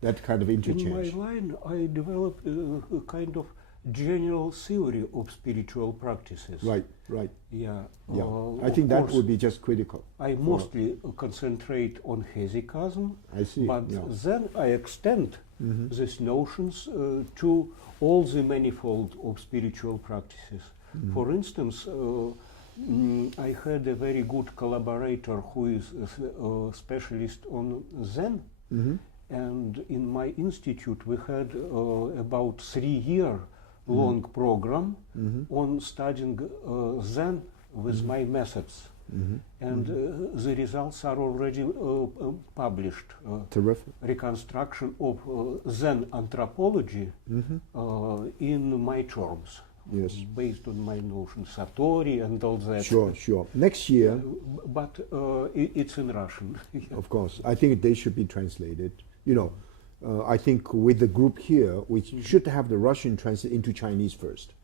that kind of interchange. In my line, I developed a kind of general theory of spiritual practices. Right. Yeah. I think that would be just critical. I mostly concentrate on hesychasm. I see. But then I extend these notions to all the manifold of spiritual practices. For instance, I had a very good collaborator who is a specialist on Zen, and in my institute we had about 3-year long program on studying Zen with my methods. And the results are already published. Terrific. Reconstruction of Zen anthropology in my terms. Yes. Based on my notion, Satori and all that. Sure. Next year. But it's in Russian. Of course. I think they should be translated. I think with the group here, we should have the Russian translated into Chinese first.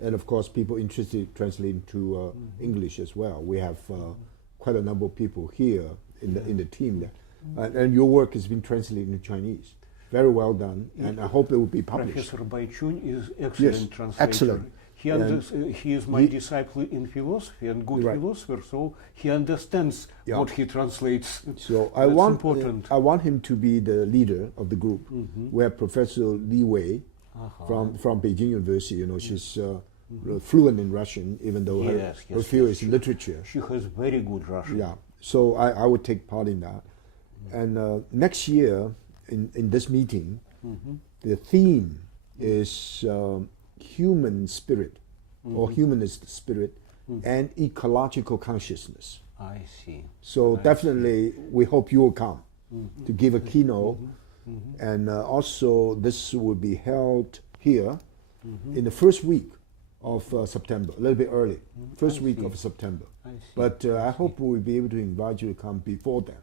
And of course, people interested translate into English as well. We have quite a number of people here in the team there. And your work has been translated into Chinese. Very well done, and I hope it will be published. Professor Baichun is excellent translator. Excellent. He is my disciple in philosophy and good philosopher, so he understands what he translates. So I want him to be the leader of the group. We have Professor Li Wei from Beijing University. She's fluent in Russian, even though her field is literature. She has very good Russian. Yeah. So I would take part in that. And next year, in this meeting, the theme is human spirit or humanist spirit and ecological consciousness. I see. So definitely we hope you will come to give a keynote, and also this will be held here in the first week of September, a little bit early, first week of September. But I hope we'll be able to invite you to come before then.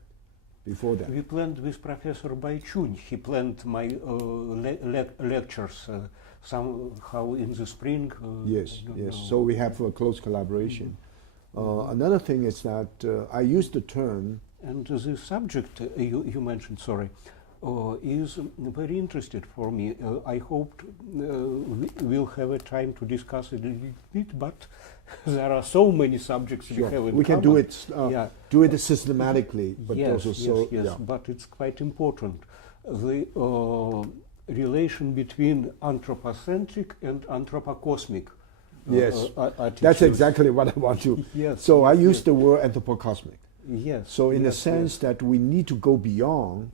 We planned with Professor Baichun. He planned my lectures somehow in the spring. Yes. So we have a close collaboration. Another thing is that I use the term. And the subject you mentioned, is very interesting for me. I hope we'll have a time to discuss it a little bit, but there are so many subjects we have in common. We can do it systematically, but yes, but it's quite important. The relation between anthropocentric and anthropocosmic attitudes. That's exactly what I want to. So I use the word anthropocosmic. So in the sense that we need to go beyond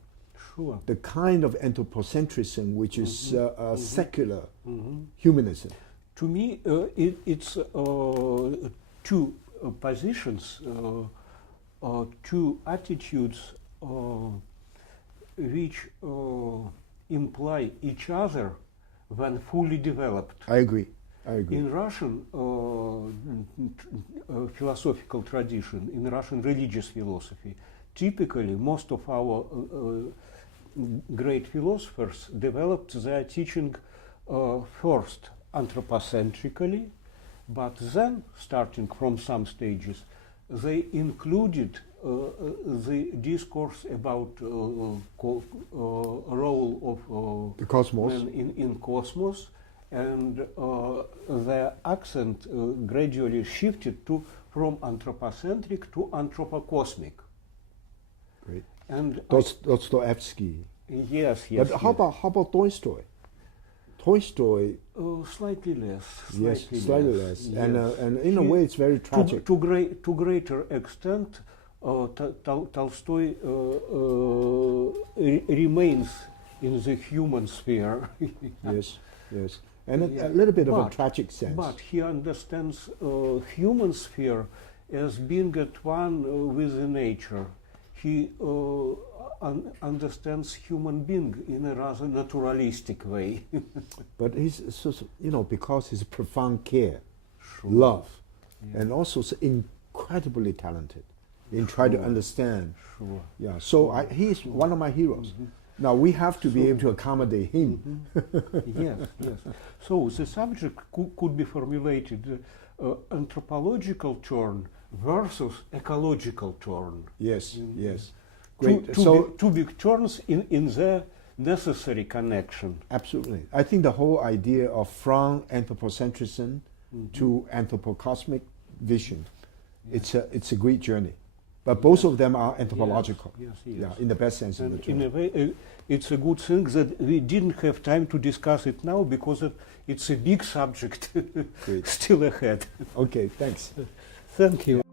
the kind of anthropocentrism which is secular humanism. To me, it's two positions, two attitudes which imply each other when fully developed. I agree. In Russian philosophical tradition, in Russian religious philosophy, typically most of our great philosophers developed their teaching first anthropocentrically, but then, starting from some stages, they included the discourse about role of the cosmos man in cosmos, and the accent gradually shifted from anthropocentric to anthropocosmic. Great. And Dostoevsky. yes, But how about Tolstoy? Tolstoy, slightly less. yes, slightly less, Yes. and in a way it's very tragic. To greater extent, Tolstoy remains in the human sphere. Yes, yes, and a little bit of a But- tragic sense. But he understands human sphere as being at one with the nature. He understands human being in a rather naturalistic way. But he's because his profound care, Sure. love, Yeah. and also so incredibly talented in trying to Sure. understand. Sure. Yeah, so he's one of my heroes. Now we have to be able to accommodate him. Yes, yes. So the subject could be formulated anthropological turn versus ecological turn. Yes, Mm. yes, Two, great. two, So big, two big turns in the necessary connection. absolutely, I think the whole idea of from anthropocentrism to anthropocosmic vision, it's a great journey. But both of them are anthropological. Yes, yes. Yeah, in the best sense of the And term. in a way, it's a good thing that we didn't have time to discuss it now because it's a big subject Great. still ahead. Okay, thanks. Thank you.